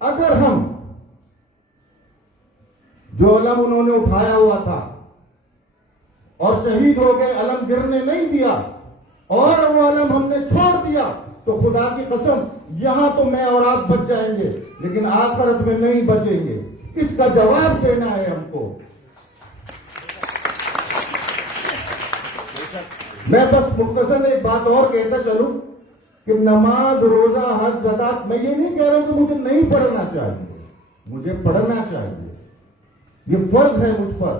अगर हम जो अलम उन्होंने उठाया हुआ था और शहीद हो गए, अलम गिरने नहीं दिया और वो अलम हमने छोड़ दिया, तो खुदा की कसम यहां तो मैं और आप बच जाएंगे, लेकिन आखिरत में नहीं बचेंगे। इसका जवाब देना है हमको। मैं बस मुख्तसर एक बात और कहता चलूं कि नमाज, रोजा, हज, ज़कात, मैं ये नहीं कह रहा हूं कि मुझे नहीं पढ़ना चाहिए, मुझे पढ़ना चाहिए, ये फर्ज है मुझ पर।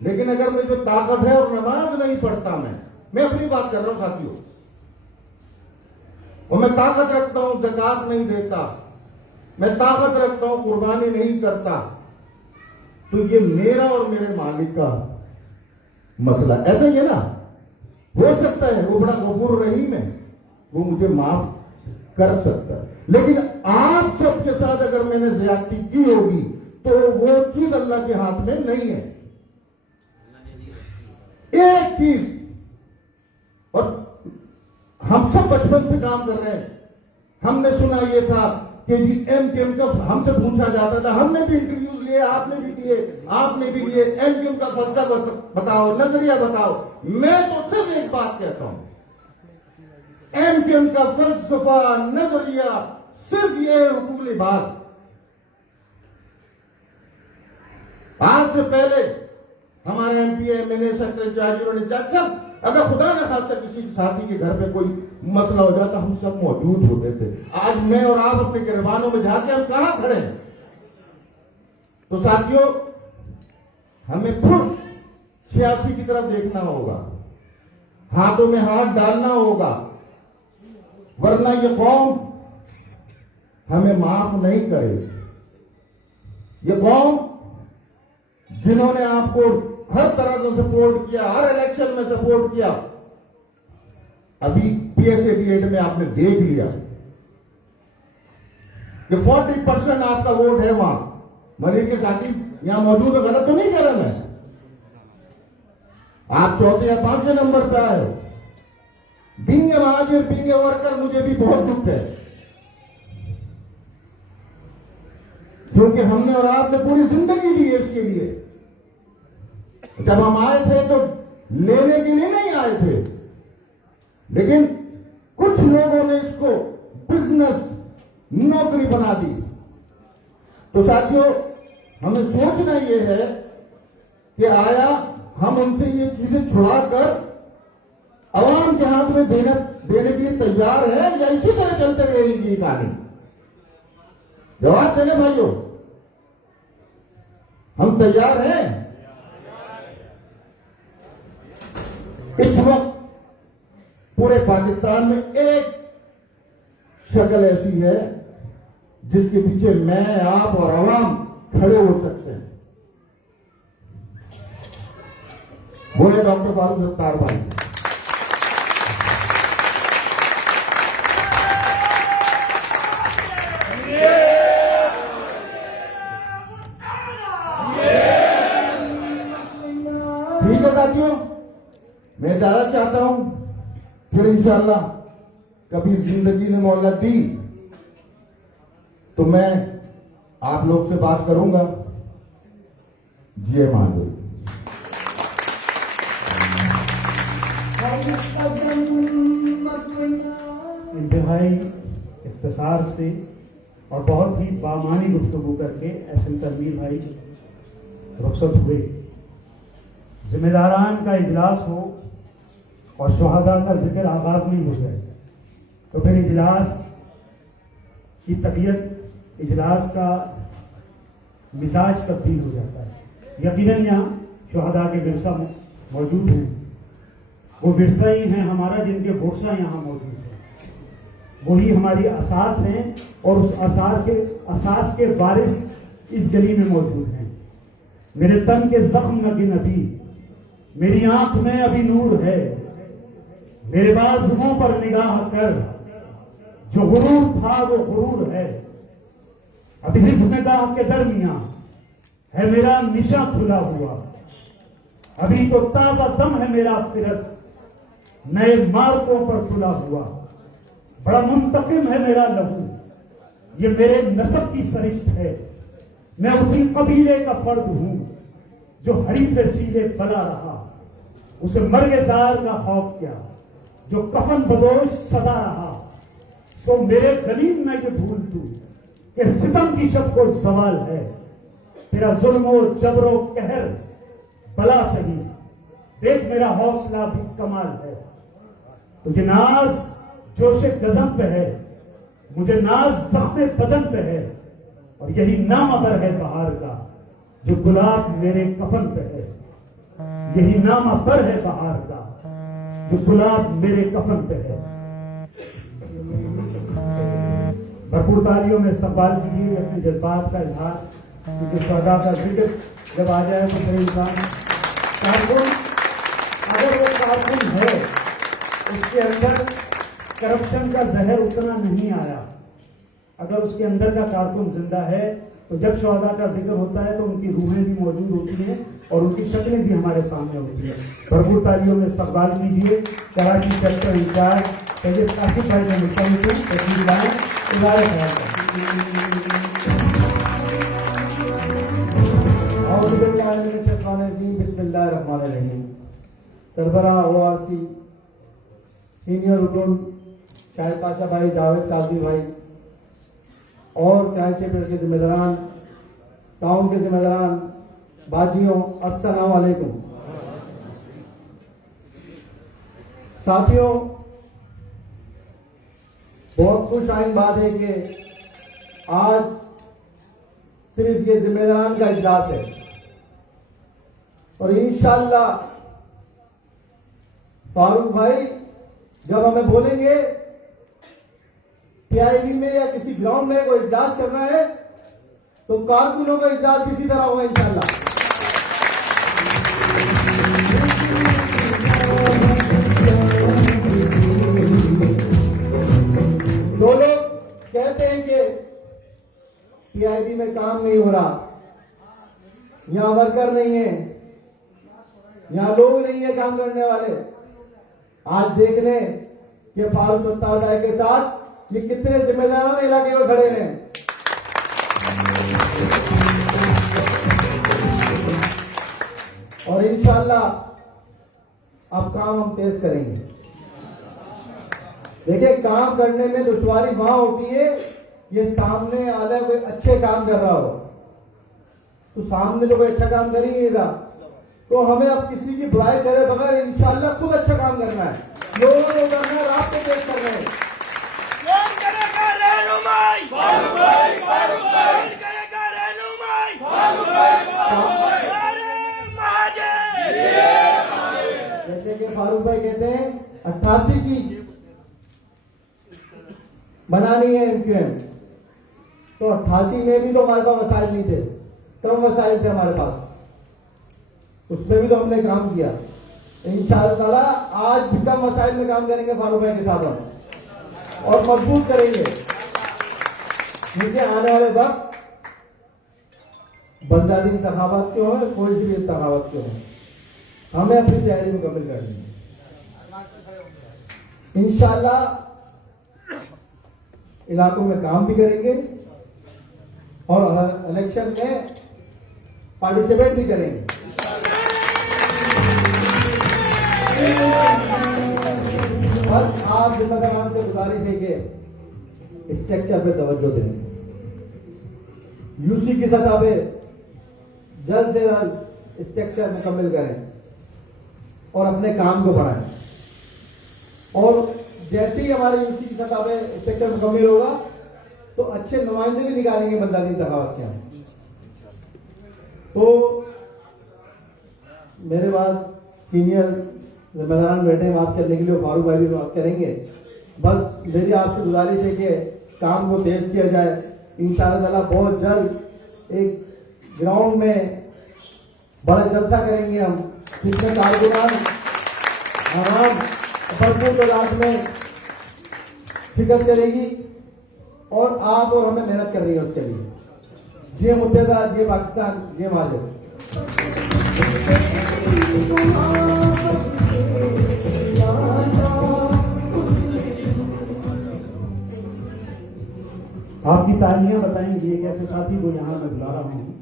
लेकिन अगर मुझे ताकत है और नमाज नहीं पढ़ता, मैं अपनी बात कर रहा हूं साथियों, और मैं ताकत रखता हूं, ज़कात नहीं देता, मैं ताकत रखता हूं, कुर्बानी नहीं करता, तो ये मेरा और मेरे मालिक का मसला। ऐसा ही है ना। हो सकता है वो बड़ा गफूर रहीम है, वो मुझे माफ कर सकता है, लेकिन आप सबके साथ अगर मैंने ज्यादती की होगी तो वो चीज अल्लाह के हाथ में नहीं है। एक चीज, और हम सब बचपन से काम कर रहे हैं, हमने सुना ये था कि जी एमकेएम का हमसे पूछा जाता था, हमने भी इंटरव्यूज लिए, आपने भी दिए, आपने भी लिए, एमकेएम का फलसफा बताओ, नजरिया बताओ। मैं तो सिर्फ एक बात कहता हूं, एमकेएम का फलसफा, नजरिया सिर्फ ये हुकूक इबाद। आज से पहले हमारे एमपी, एमएलए, सेक्रेटरी, जज सब, अगर खुदा न खास्ता किसी साथी के घर पे कोई मसला हो जाता, हम सब मौजूद होते थे। आज मैं और आप अपने गिरबानों में जाके हम कहां खड़े हैं? तो साथियों, हमें फिर 86 की तरफ देखना होगा, हाथों में हाथ डालना होगा, वरना ये कौम हमें माफ नहीं करेगी। ये कौम जिन्होंने आपको हर तरह से सपोर्ट किया, हर इलेक्शन में सपोर्ट किया, अभी PSA B.Ed में आपने देख लिया कि 40% आपका वोट है वहां। मलिक के साथी यहां मौजूद है, गलत तो नहीं कह रहा मैं, आप चौथे या पांचवें नंबर पे आए हो। बीइंग ए महाजिर, बीइंग ए वर्कर, मुझे भी बहुत दुख है, क्योंकि हमने और आपने पूरी जिंदगी दी है इसके लिए। जब हम आए थे तो लेने के लिए नहीं आए थे, लेकिन कुछ लोगों ने इसको बिजनेस, नौकरी बना दी। तो साथियों, हमें सोचना यह है कि आया हम उनसे ये चीजें छुड़ाकर अवाम के हाथ में देने के लिए तैयार है, या इसी तरह चलते रहेगी ये कहानी? जवाब देने भाइयों, हम तैयार हैं। इस वक्त पूरे पाकिस्तान में एक शक्ल ऐसी है जिसके पीछे मैं, आप और अवाम खड़े हो सकते हैं, वो है डॉक्टर फारूक सत्तार भाई। ठीक है साथियों, मैं ज्यादा चाहता हूं, फिर इंशाअल्लाह कभी जिंदगी ने मोहलत दी तो मैं आप लोग से बात करूंगा। जी मान लो। इंतहाई इख्तिसार से और बहुत ही बामानी गुफ्तगू करके एसएम तनवीर भाई रुखसत हुए। जिम्मेदारान का इजलास हो और शहादा का जिक्र आगाज में हो जाए तो फिर इजलास की तबीयत, इजलास का मिजाज तब्दील हो जाता है। यकीनन यहाँ शहादा के विरसा मौजूद हैं, वो विरसा ही हैं हमारा जिनके बोरसा यहाँ मौजूद है, वही हमारी असास हैं और उस असास के वारिस इस गली में मौजूद हैं। मेरे तन के जख्म न गिन अभी, मेरी आंख में अभी नूर है, मेरे बाजुओं पर निगाह कर, जो गुरूर था वो गुरूर है। अभी इस निगाह के दरमियां है मेरा निशा खुला हुआ, अभी तो ताजा दम है मेरा फिरस नए मार्गों पर खुला हुआ। बड़ा मुंतकिम है मेरा लहू, ये मेरे नस्ब की सरिश्त है। मैं उसी कबीले का फर्द हूं जो हरीफ सीधे बला रहा, उसे मर्ग-ए-जार का खौफ क्या, जो कफन बदोश सदा रहा। सो मेरे गलीम में ये भूल तू कि सितम की शब को सवाल है, तेरा जुल्म और जबरो कहर बला सही, देख मेरा हौसला भी कमाल है। तुझे नाज जोशे गजब पे है, मुझे नाज जख्मे बदन पे है, और यही नाम अबर है बहार का जो गुलाब मेरे कफन पे है। यही नाम अबर है बहार का जो गुलाब मेरे कफन पे है। भरपूर तालियों में इस्तकबाल कीजिए अपने जज्बात का इजहार, क्योंकि शहदा का जिक्र जब आ जाए तो फिर इंसान कारकुन, अगर वो कारकुन है उसके अंदर करप्शन का जहर उतना नहीं आया, अगर उसके अंदर का कारकुन जिंदा है तो जब शहदा का जिक्र होता है तो उनकी रूहें भी मौजूद होती हैं और उनकी शक्लें भी हमारे सामने होती है। भरपूर तालियों में इस्तकबाल कीजिए कराची सेक्टर इंचार्ज सैयद काशिफ भाई ने मुस्तैद तस्वीर लाए इजाज़त है। बिस्मिल्लाहिर्रहमानिर्रहीम। सरबरा ORC सीनियर रुकन शाहिद पाशा भाई, जावेद काजमी भाई और क्राइम चैप्टर के जिम्मेदारान, टाउन के जिम्मेदारान, बाजियों, अस्सलाम वालेकुम। साथियों, बहुत खुश आइन बात है कि आज सिर्फ ये जिम्मेदारान का इजलास है और इंशाअल्लाह फारूक भाई जब हमें बोलेंगे PIB में या किसी ग्राउंड में कोई इजलास करना है तो कारकुनों का इजलास किसी तरह होगा इंशाअल्लाह। जो लोग कहते हैं कि PIB में काम नहीं हो रहा, यहां वर्कर नहीं है, यहां लोग नहीं है काम करने वाले, आज देखने कि फारूक सत्तार भाई के साथ ये कितने जिम्मेदार इलाके में खड़े हैं। और इंशाअल्लाह अब काम हम तेज करेंगे। देखिए, काम करने में दुश्वारी वहां होती है ये सामने वाला कोई अच्छे काम कर रहा हो, तो सामने तो कोई अच्छा काम कर ही नहीं रहा, तो हमें अब किसी की बुराई करे बगैर इंशाअल्लाह खुद अच्छा काम करना है, लोगों को करना है, रास्ते तेज करना है। कौन करेगा रहनुमाई? फारूक भाई, फारूक भाई। कौन करेगा रहनुमाई? फारूक भाई, फारूक भाई। अरे महाजन! जैसे कि फारूक भाई कहते हैं 88 की बनानी है MQM, तो 88 में भी तो हमारे पास वसाइल नहीं थे, कम वसाइल थे हमारे पास, उसमें भी तो हमने काम किया। इंशाअल्लाह ताला आज भी कम वसाइल में काम करेंगे फारूक भाई के साथ हम और मजबूत करेंगे। देखिए, आने वाले वक्त बंदारी इंतखाबात क्यों है, कोई सी भी इंतखाबात क्यों है, हमें अपनी तैयारी मुकम्मल करनी है। इंशाअल्लाह इलाकों में काम भी करेंगे और इलेक्शन में पार्टिसिपेट भी करेंगे। बस आप जिम्मेदारान से गुजारिश है कि स्ट्रक्चर पे तवज्जो दें, UC की सतह पे जल्द से जल्द स्ट्रक्चर मुकम्मल करें और अपने काम को बढ़ाएं। और जैसे ही हमारे UC की सतह पे स्ट्रक्चर मुकम्मल होगा तो अच्छे नुमाइंदे भी निकालेंगे बंदारी इंतखाबात के यहाँ। तो मेरे बाद सीनियर जिम्मेदारान बैठे बात करने के लिए, फारूक भाई भी बात करेंगे। बस मेरी आपसे गुजारिश है कि काम को तेज किया जाए। इंशाअल्लाह ताला बहुत जल्द एक ग्राउंड में बड़ा जलसा करेंगे हम, जिसमें कारकुनान आराम भरपूर तादाद में शिरकत करेगी और आप और हमें मेहनत करनी है उसके लिए। ये मुत्तहदा, ये पाकिस्तान, ये मालिक। आपकी तालियां बताएंगी एक ऐसे साथी को यहाँ मैं बुला रहा हूँ।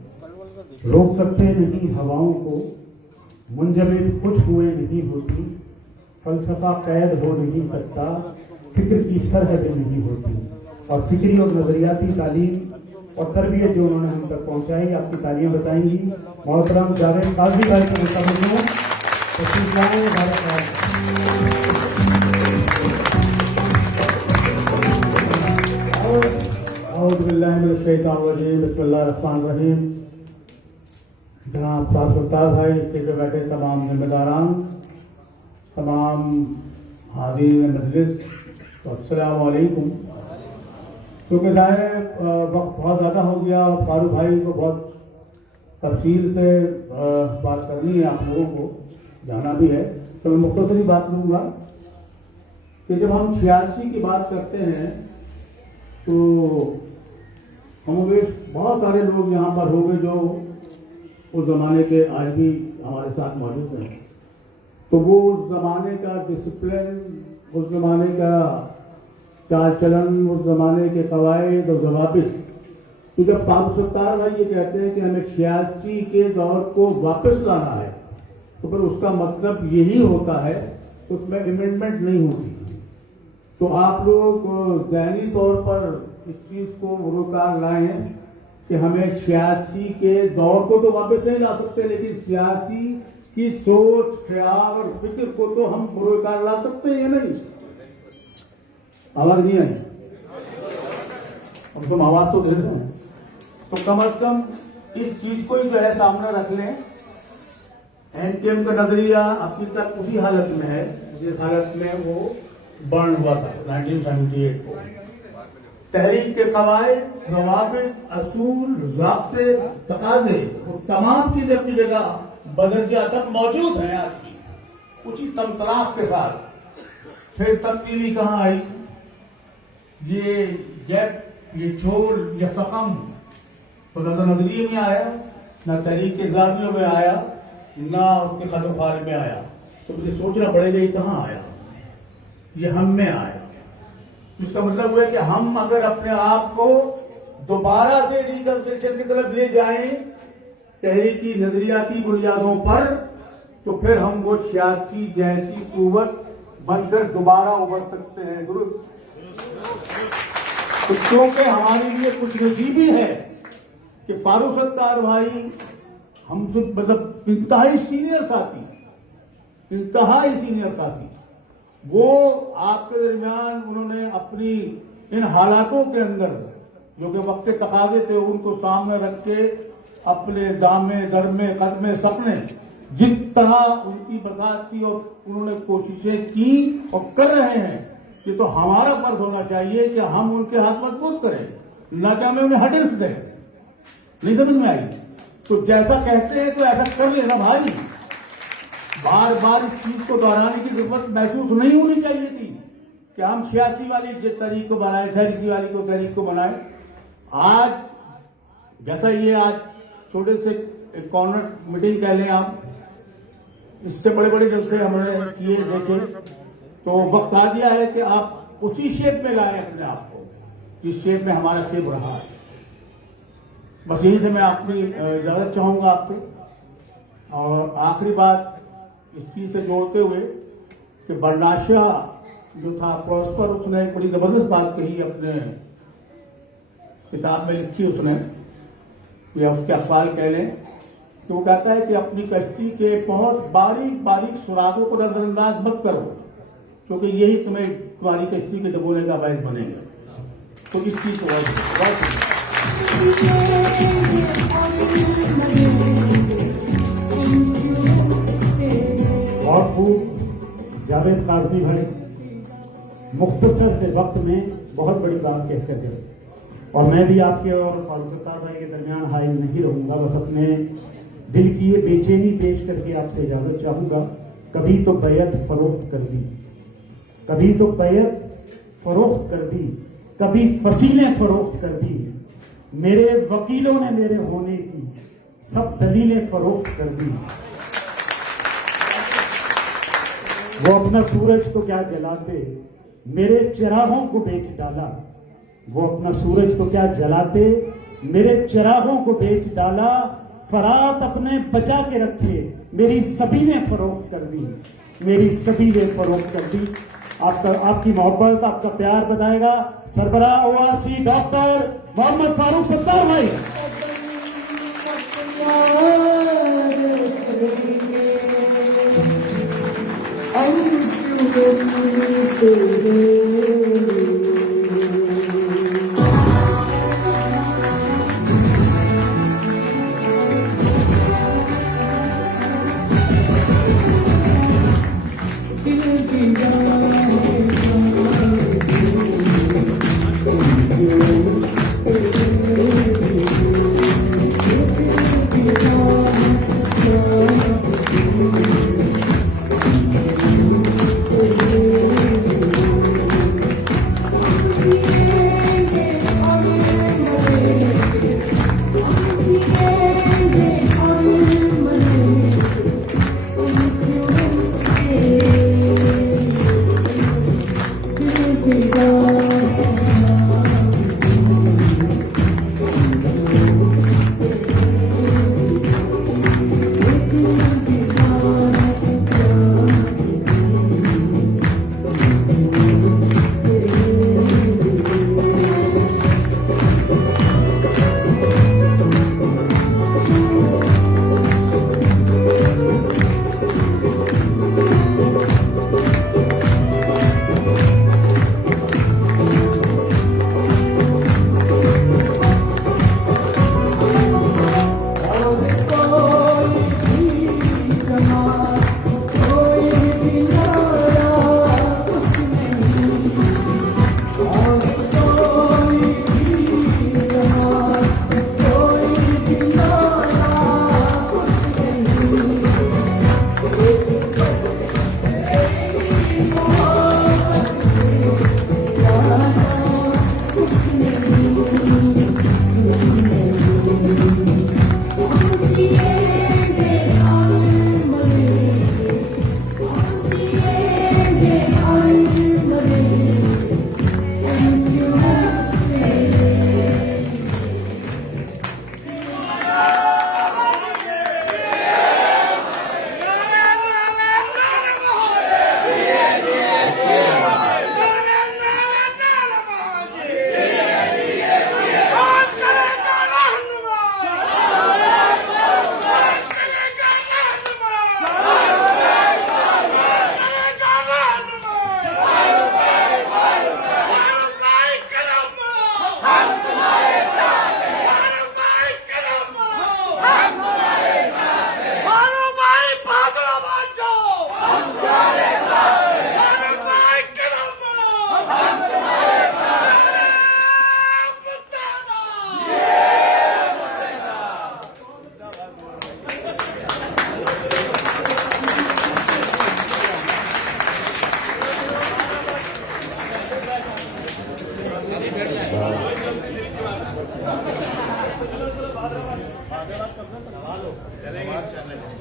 रोक सकते नहीं हवाओं को, मुंजमद कुछ हुए नहीं होती, फलसफा कैद हो नहीं सकता, फिक्र की सरहद नहीं होती। और फिक्री और नजरियाती तालीम और तरबियत जो उन्होंने हम तक पहुंचाई, आपकी तालियां बताएंगी। मोहतरम जावेद काजी भाई को मुस्तक़बिल हूं, तशरीफ लाएं। बिस्मिल्लाहिर्रहमानिर्रहीम। जनाब साहब सुल्तान भाई, स्टेज पे बैठे तमाम जिम्मेदारान, तमाम हाज़रीन मजलिस, अस्सलाम वालेकुम। क्योंकि ज़ाहिर वक्त बहुत ज़्यादा हो गया और फारूक भाई को बहुत तफसील से बात करनी है, आप लोगों को जाना भी है, तो मैं मुख्तसरी बात करूँगा कि जब हम 86 की बात करते हैं तो कमोबेश बहुत सारे लोग यहाँ पर होंगे जो उस ज़माने के आज भी हमारे साथ मौजूद हैं। तो वो उस ज़माने का डिसिप्लिन, उस ज़माने का चाल चलन, उस ज़माने के कवायद और ज़वाबित, तो जब फारूक सत्तार भाई ये कहते हैं कि हमें 86 के दौर को वापस लाना है, तो फिर उसका मतलब यही होता है, उसमें अमेंडमेंट नहीं होती। तो आप लोग ज़हनी तौर पर इस चीज़ को रोकार लाएं कि हमें 86 के दौर को तो वापस नहीं ला सकते, लेकिन 86 की सोच, ख्याल और फिक्र को तो हम रोकार ला सकते हैं या नहीं? आवाज नहीं आई, अब तुम आवाज तो दे रहे हैं। तो कम से कम इस चीज को ही जो है सामने रख लें। एनटीएम का नजरिया अभी तक उसी हालत में है जिस हालत में वो बर्न हुआ था 1978 को। तहरीक के कवायद, ज़वाबित, असूल, ज़ाब्ते, तकाज़े, वो तमाम चीजें अपनी जगह बदरजा तक मौजूद हैं आज की, उसी तमतलाक के साथ। फिर तब्दीली कहाँ आई? ये गैप, ये छोल, ये सकम तो न नजरिए में आया, न तहरीक के ज़ावियों में आया, न उसके खलफाल में आया। तो मुझे सोचना पड़ेगा ये कहाँ आया? ये हम में आया। इसका मतलब हुआ कि हम अगर अपने आप को दोबारा से रिकंस्ट्रक्शन की तरफ ले जाएं तहरीकी नजरियाती बुनियादों पर, तो फिर हम वो 86 जैसी कुव्वत बनकर दोबारा उभर सकते हैं। दुरुस्त? तो क्योंकि हमारे लिए कुछ नसीबी है कि फारूक सत्तार भाई हमसे मतलब इंतहाई सीनियर साथी, इंतहाई सीनियर साथी, वो आपके दरमियान उन्होंने अपनी इन हालातों के अंदर जो कि वक्त तकाजे थे उनको सामने रख के अपने दामे दरमे कदमे सपने जिस तरह उनकी बसात थी और उन्होंने कोशिशें की और कर रहे हैं, ये तो हमारा फर्ज होना चाहिए कि हम उनके हाथ मजबूत करें, न कि हमें उन्हें हडिल्स दें। नहीं समझ में आई? तो जैसा कहते हैं तो ऐसा कर लेना भाई। बार बार इस चीज को दोहराने की जरूरत महसूस नहीं होनी चाहिए थी कि हम 86 वाली तरीक को बनाए, तहरीकी वाली को तहरीक को बनाए। आज जैसा ये आज छोटे से कॉर्नर मीटिंग कह लें आप, इससे बड़े बड़े जलसे हमने किए देखे, तो वक्त आ गया है कि आप उसी शेप में लाएं अपने आप को जिस शेप में हमारा शेप रहा है। बस यही से मैं अपनी इजाजत चाहूंगा आपसे। और आखिरी बात इस चीज से जोड़ते हुए कि बर्नाशाह जो था प्रॉस्पर, उसने एक बड़ी जबरदस्त बात कही अपने किताब में लिखी उसने, या उसके अफसाल कह लें, तो वो कहता है कि अपनी कश्ती के बहुत बारीक बारीक सुरागों को नजरअंदाज मत करो, क्योंकि यही तुम्हें तुम्हारी कश्ती के डुबोने का बायस बनेगा। तो इस चीज को बहुत खूब जावेद काज़मी भाई मुख्तसर से वक्त में बहुत बड़ी बात कहते थे, और मैं भी आपके और फारूक सत्तार भाई के दरमियान हाइल नहीं रहूंगा। बस अपने दिल की ये बेचैनी पेश करके आपसे इजाजत चाहूंगा। कभी तो बैयत फरोख्त कर दी, कभी तो बैयत फरोख्त कर दी, कभी फसीलें फरोख्त कर दी, मेरे वकीलों ने मेरे होने की सब दलीलें फरोख्त कर दी। वो अपना सूरज तो क्या जलाते, मेरे चिरागों को बेच डाला, वो अपना सूरज तो क्या जलाते, मेरे चिरागों को बेच डाला, फरात अपने बचा के रखे, मेरी सभी ने फरोख्त कर दी, मेरी सभी ने फरोख्त कर दी। आपकी मोहब्बत, आपका प्यार बताएगा सरबराह ओआरसी डॉक्टर मोहम्मद फारूक सत्तार भाई।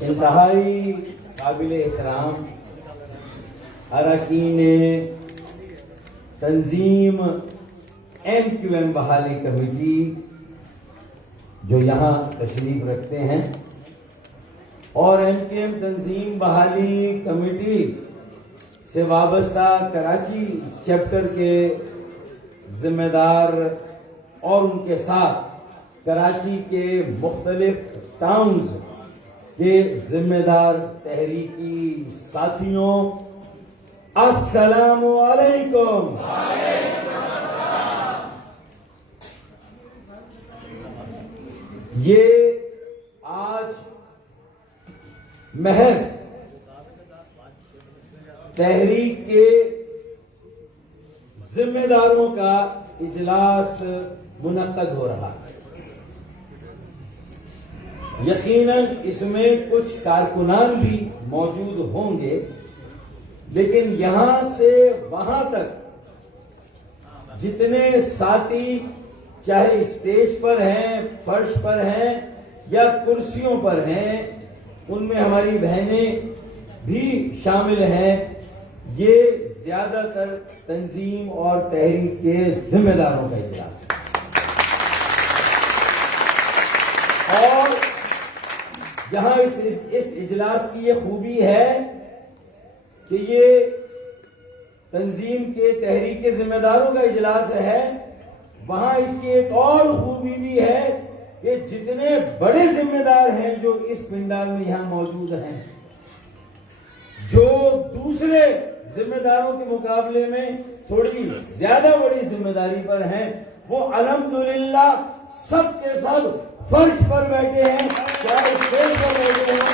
इंतहाई काबिल एहतराम अरकान तंजीम MQM बहाली कमेटी जो यहाँ तशरीफ रखते हैं और MQM तंजीम बहाली कमेटी से वाबस्ता कराची चैप्टर के जिम्मेदार और उनके साथ कराची के मुख्तलिफ टाउन्स के जिम्मेदार तहरीकी साथियों, अस्सलामु अलैकुम। ये आज महज तहरीक के जिम्मेदारों का इजलास मुनक्कद हो रहा है। यकीनन इसमें कुछ कारकुनान भी मौजूद होंगे, लेकिन यहां से वहां तक जितने साथी चाहे स्टेज पर हैं, फर्श पर हैं या कुर्सियों पर हैं, उनमें हमारी बहनें भी शामिल हैं। ये ज्यादातर तंजीम और तहरीक के जिम्मेदारों का इजलास है। और जहां इस इजलास की ये खूबी है कि ये तंजीम के तहरीक के जिम्मेदारों का इजलास है, वहां इसकी एक और खूबी भी है कि जितने बड़े जिम्मेदार हैं जो इस पिंडाल में यहां मौजूद हैं, जो दूसरे जिम्मेदारों के मुकाबले में थोड़ी ज्यादा बड़ी जिम्मेदारी पर हैं, वो अल्हम्दुलिल्लाह सब के सब फर्श पर बैठे हैं, चाहे स्टेज पर बैठे हैं,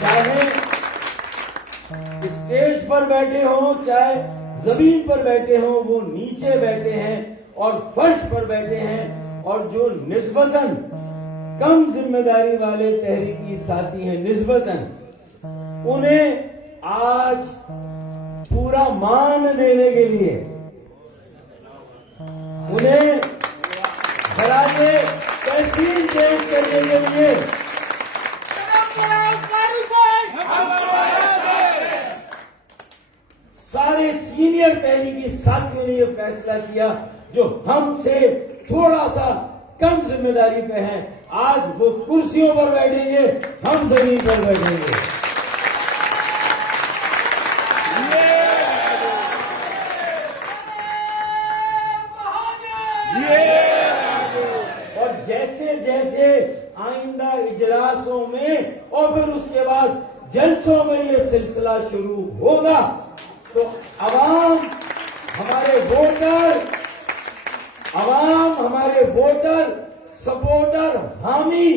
चाहे स्टेज पर बैठे हो, चाहे जमीन पर बैठे हो, वो नीचे बैठे हैं और फर्श पर बैठे हैं। और जो निस्बतन कम जिम्मेदारी वाले तहरीकी साथी हैं, निस्बतन उन्हें आज पूरा मान देने के लिए, उन्हें खराजे तहसील पेश करने के लिए सारे सीनियर तहरीकी साथियों ने यह फैसला किया, जो हमसे थोड़ा सा कम जिम्मेदारी पे हैं, आज वो कुर्सियों पर बैठेंगे, हम जमीन पर बैठेंगे। और जैसे जैसे आइंदा इजलासों में और फिर उसके बाद जलसों में ये सिलसिला शुरू होगा, तो अवाम हमारे वोटर सपोर्टर हामी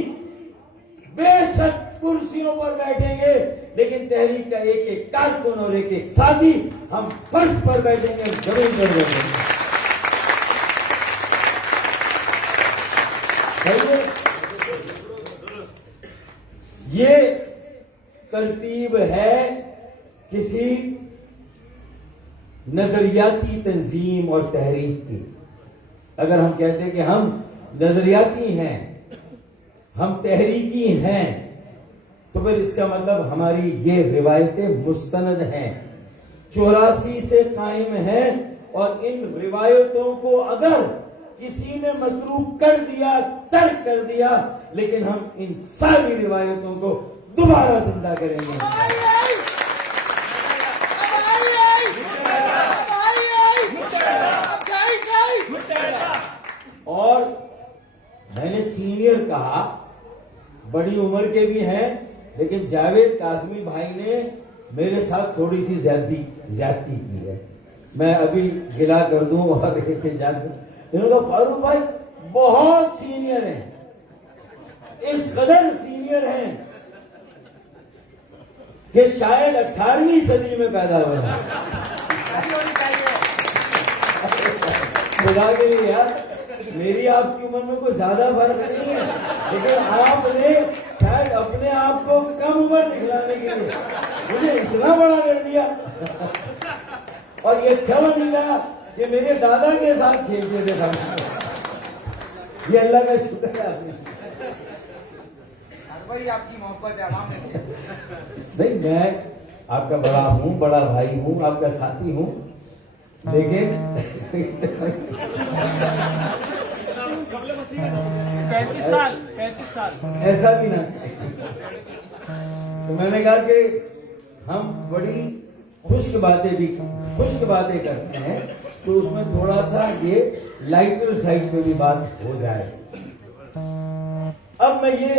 बेशक कुर्सियों पर बैठेंगे, लेकिन तहरीक का एक एक कारकुन और एक एक साथी हम फर्श पर बैठेंगे, जमीन पर बैठेंगे। ये तरतीब है किसी नजरियाती तंजीम और तहरीक की। अगर हम कहते हैं कि हम नजरियाती हैं, हम तहरीकी हैं, तो फिर इसका मतलब हमारी ये रिवायतें मुस्तनद हैं, 84 से कायम हैं, और इन रिवायतों को अगर किसी ने मतरूक कर दिया, तर्क कर दिया, लेकिन हम इन सारी रिवायतों को दोबारा जिंदा करेंगे। और मैंने सीनियर कहा, बड़ी उम्र के भी हैं, लेकिन जावेद कासमी भाई ने मेरे साथ थोड़ी सी ज्यादती की है। मैं अभी गिला कर दूं और इन्होंने कहा फारूक भाई बहुत सीनियर हैं, इस कदर सीनियर हैं कि शायद 18वीं सदी में पैदा हुए हैं। खुदा के लिए यार, मेरी आपकी उम्र में कोई ज्यादा फर्क नहीं है, लेकिन आपने शायद अपने आप को कम उम्र दिखलाने के लिए मुझे इतना बड़ा कर दिया। और ये अच्छा नहीं लगा कि मेरे दादा के साथ खेलते थे। ये अल्लाह का शुक्र है। आपकी मोहब्बत है। नहीं, मैं आपका बड़ा हूँ, बड़ा भाई हूँ, आपका साथी हूँ, लेकिन 35 साल ऐसा भी ना। तो मैंने कहा कि हम बड़ी खुश्क बातें करते हैं, तो उसमें थोड़ा सा ये लाइटर साइड पे भी बात हो जाए। अब मैं ये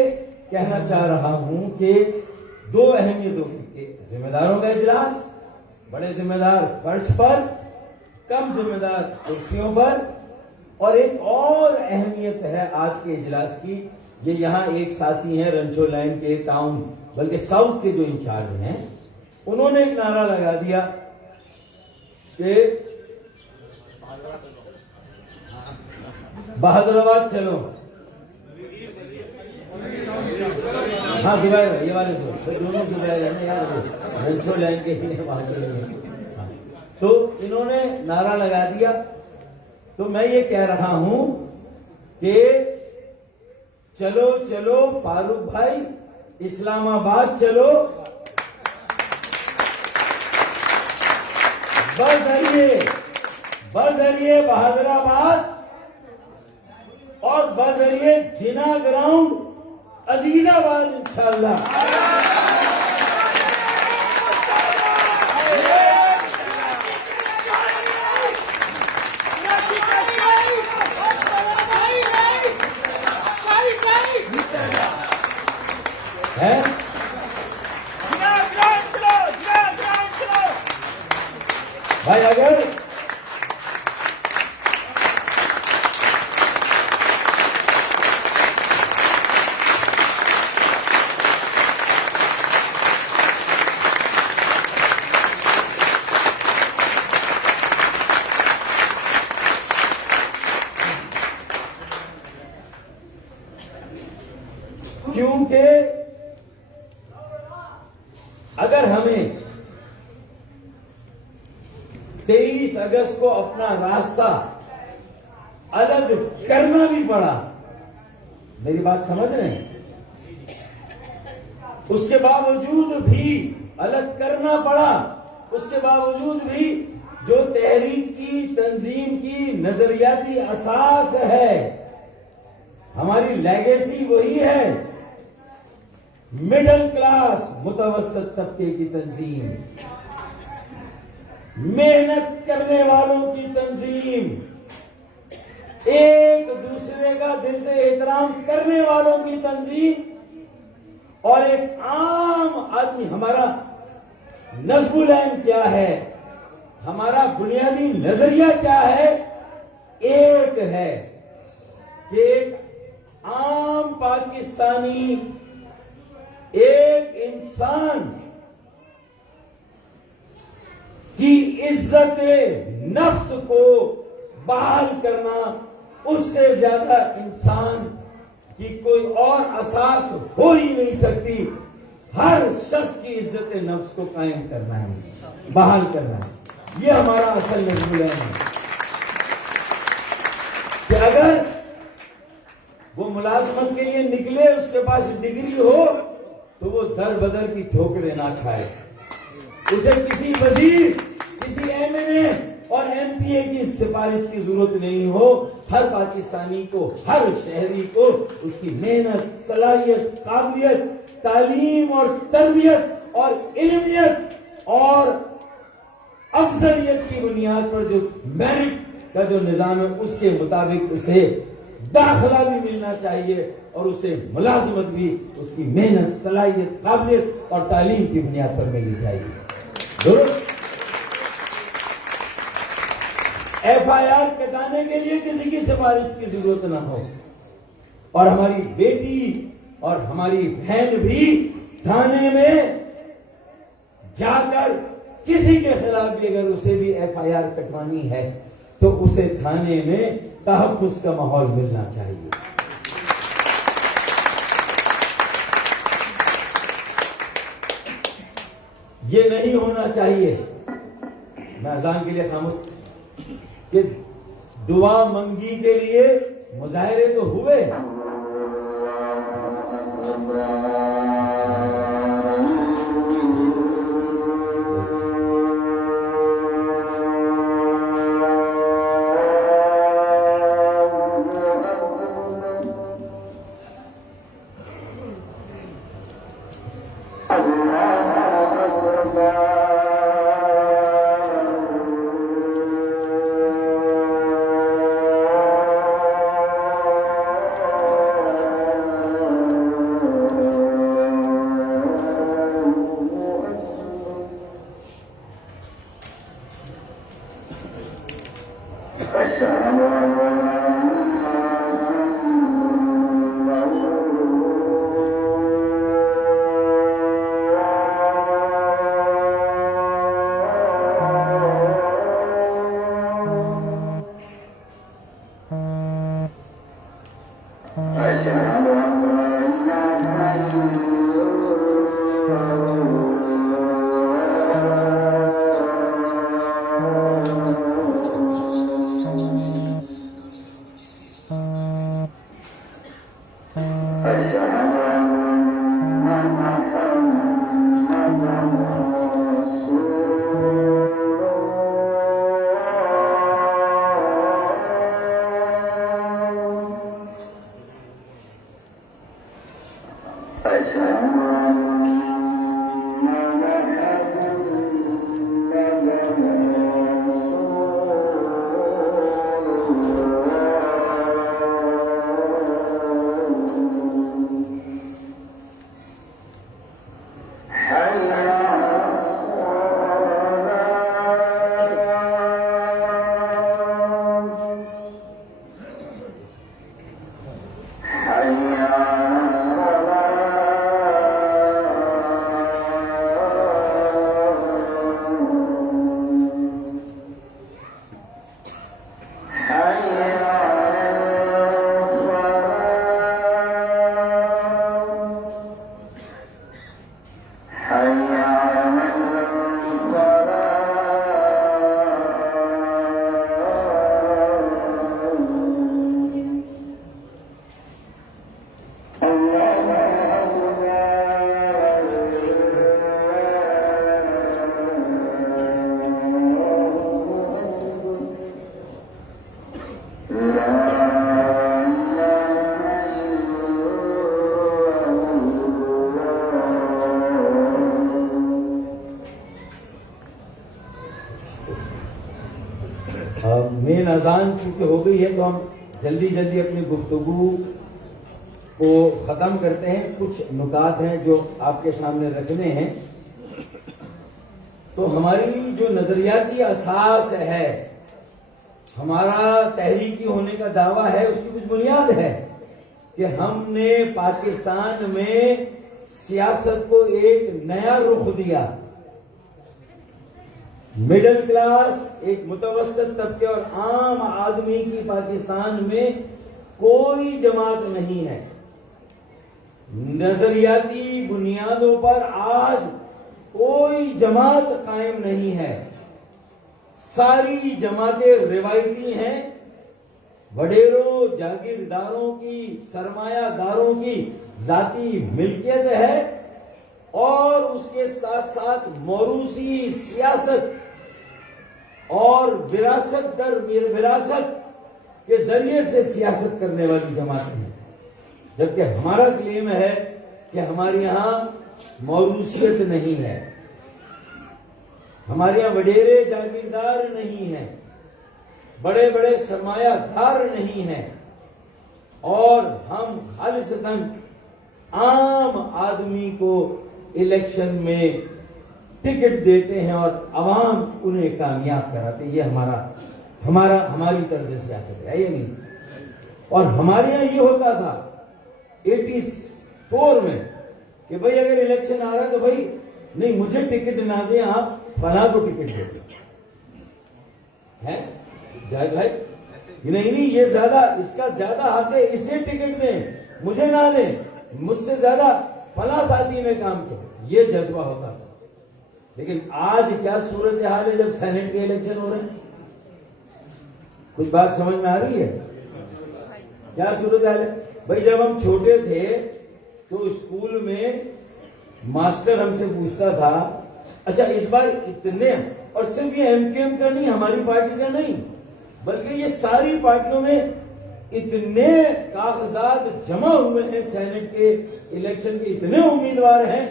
कहना चाह रहा हूं कि दो अहमियतों की, जिम्मेदारों का इजलास, बड़े जिम्मेदार फर्श पर, कम जिम्मेदार कुर्सियों पर, और एक और अहमियत है आज के इजलास की। ये यहाँ एक साथी हैं रंचो लाइन के टाउन, बल्कि साउथ के जो इंचार्ज हैं, उन्होंने एक नारा लगा दिया कि बहादुराबाद चलो। हाँ जुबैर, ये वाले दोनों जुबैर है ना यार, रंचो लाइन के ही वहां के। तो इन्होंने नारा लगा दिया। तो मैं ये कह रहा हूं कि चलो चलो फारूक भाई, इस्लामाबाद चलो, बजरिए बहादुराबाद और बजरिए जिना ग्राउंड अजीजाबाद इंशाअल्लाह। है भाई, अगर क्योंकि अगर हमें 23 अगस्त को अपना रास्ता अलग करना भी पड़ा, मेरी बात समझ रहे हैं, उसके बावजूद भी अलग करना पड़ा, उसके बावजूद भी जो तहरीक की, तंजीम की नजरियाती असास है, हमारी लेगेसी वही है, मिडिल क्लास मुतवस्सित तबके की तंजीम, मेहनत करने वालों की तंजीम, एक दूसरे का दिल से एहतराम करने वालों की तंजीम और एक आम आदमी। हमारा नस्बुल ऐन क्या है, हमारा बुनियादी नजरिया क्या है, एक है कि एक आम पाकिस्तानी, एक इंसान की इज्जत नफ्स को बहाल करना, उससे ज्यादा इंसान की कोई और असास हो ही नहीं सकती। हर शख्स की इज्जत नफ्स को कायम करना है, बहाल करना है। ये हमारा असल नजरिया है कि अगर वो मुलाजमत के लिए निकले, उसके पास डिग्री हो, तो वो दर बदर की ठोकरें ना खाए। उसे किसी वजीर, किसी एमएनए और एमपीए की सिफारिश की जरूरत नहीं हो। हर पाकिस्तानी को, हर शहरी को उसकी मेहनत, सलाहियत, काबिलियत, तालीम और तरबियत और इल्मियत और अफजलियत की बुनियाद पर जो मेरिट का जो निजाम है, उसके मुताबिक उसे दाखिला भी मिलना चाहिए और उसे मुलाजमत भी उसकी मेहनत, सलाहियत, काबिलियत और तालीम की बुनियाद पर मिलनी चाहिए। एफआईआर कटाने के लिए किसी की सिफारिश की जरूरत ना हो और हमारी बेटी और हमारी बहन भी थाने में जाकर किसी के खिलाफ भी अगर उसे भी एफआईआर कटवानी है तो उसे थाने में तहफ्फुज़ का माहौल मिलना चाहिए। ये नहीं होना चाहिए। मैं अजान के लिए खामोश कि दुआ मंगी के लिए मुजाहरे तो हुए, मेन अजान चूंकि हो गई है तो हम जल्दी जल्दी अपनी गुफ्तगू को ख़त्म करते हैं। कुछ नुकात हैं जो आपके सामने रखने हैं। तो हमारी जो नजरियाती असास है, हमारा तहरीकी होने का दावा है, उसकी कुछ बुनियाद है कि हमने पाकिस्तान में सियासत को एक नया रुख दिया। मिडिल क्लास, एक मुतवस्सित तबके और आम आदमी की पाकिस्तान में कोई जमात नहीं है। नजरियाती बुनियादों पर आज कोई जमात कायम नहीं है। सारी जमातें रिवायती हैं, वडेरों जागीरदारों की, सरमायादारों की जाती मिल्कियत है और उसके साथ साथ मौरूसी सियासत और विरासत दर विरासत के जरिए से सियासत करने वाली जमातें हैं। जबकि हमारा क्लेम है कि हमारे यहां मौरूसियत नहीं है, हमारे यहां वडेरे जागीरदार नहीं है, बड़े बड़े सरमायादार नहीं हैं और हम खालिसतन आम आदमी को इलेक्शन में टिकट देते हैं और अवाम उन्हें कामयाब कराते हैं। ये हमारी तर्ज सियासत है, ये नहीं। और हमारे यहाँ ये होता था 84 में कि भाई अगर इलेक्शन आ रहा है तो भाई नहीं, मुझे टिकट ना दें, आप फला को टिकट दे दें, है जय भाई। नहीं, ये ज्यादा, इसका ज्यादा हक है, इसे टिकट दें, मुझे ना दें, मुझसे ज्यादा फला साथी ने काम किया, ये जज्बा होता था। लेकिन आज क्या सूरत हाल है जब सेनेट के इलेक्शन हो रहे हैं? कुछ बात समझ में आ रही है? क्या सूरत हाल है भाई? जब हम छोटे थे तो स्कूल में मास्टर हमसे पूछता था, अच्छा इस बार इतने, और सिर्फ ये एमकेएम का नहीं, हमारी पार्टी का नहीं, बल्कि ये सारी पार्टियों में इतने कागजात जमा हुए हैं सेनेट के इलेक्शन के, इतने उम्मीदवार हैं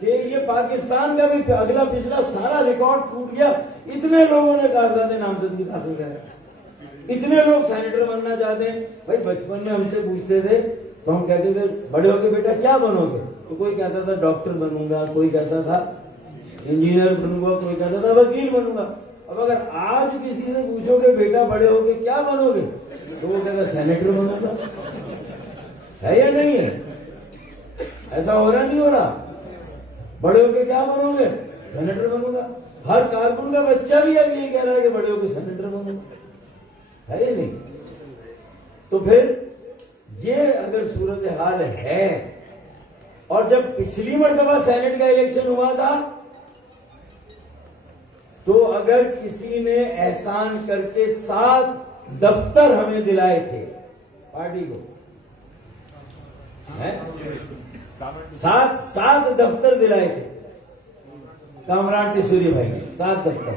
कि ये पाकिस्तान का भी अगला पिछला सारा रिकॉर्ड टूट गया। इतने लोगों ने कागजात नामजदगी दाखिल करा, इतने लोग सेनेटर बनना चाहते हैं। भाई बचपन में हमसे पूछते थे तो हम कहते थे बड़े होके बेटा क्या बनोगे? तो कोई कहता था डॉक्टर बनूंगा, कोई कहता था इंजीनियर बनूंगा, कोई कहता था वकील बनूंगा। अब अगर आज किसी से पूछोगे बेटा बड़े होके क्या बनोगे, तो वो कहता सेनेटर बनूंगा। है या नहीं है? ऐसा हो रहा नहीं हो रहा? बड़े होके क्या बनोगे? सेनेटर बनूंगा। हर कारकुन का बच्चा भी अब यही कह रहा है कि बड़े होके सेनेटर बनूंगा, है या नहीं? तो फिर ये अगर सूरत हाल है, और जब पिछली मर्तबा सेनेट का इलेक्शन हुआ था तो अगर किसी ने एहसान करके 7 दफ्तर हमें दिलाए थे पार्टी को, है 7 दफ्तर दिलाए थे कामरान टिसूरी भाई ने, 7 दफ्तर।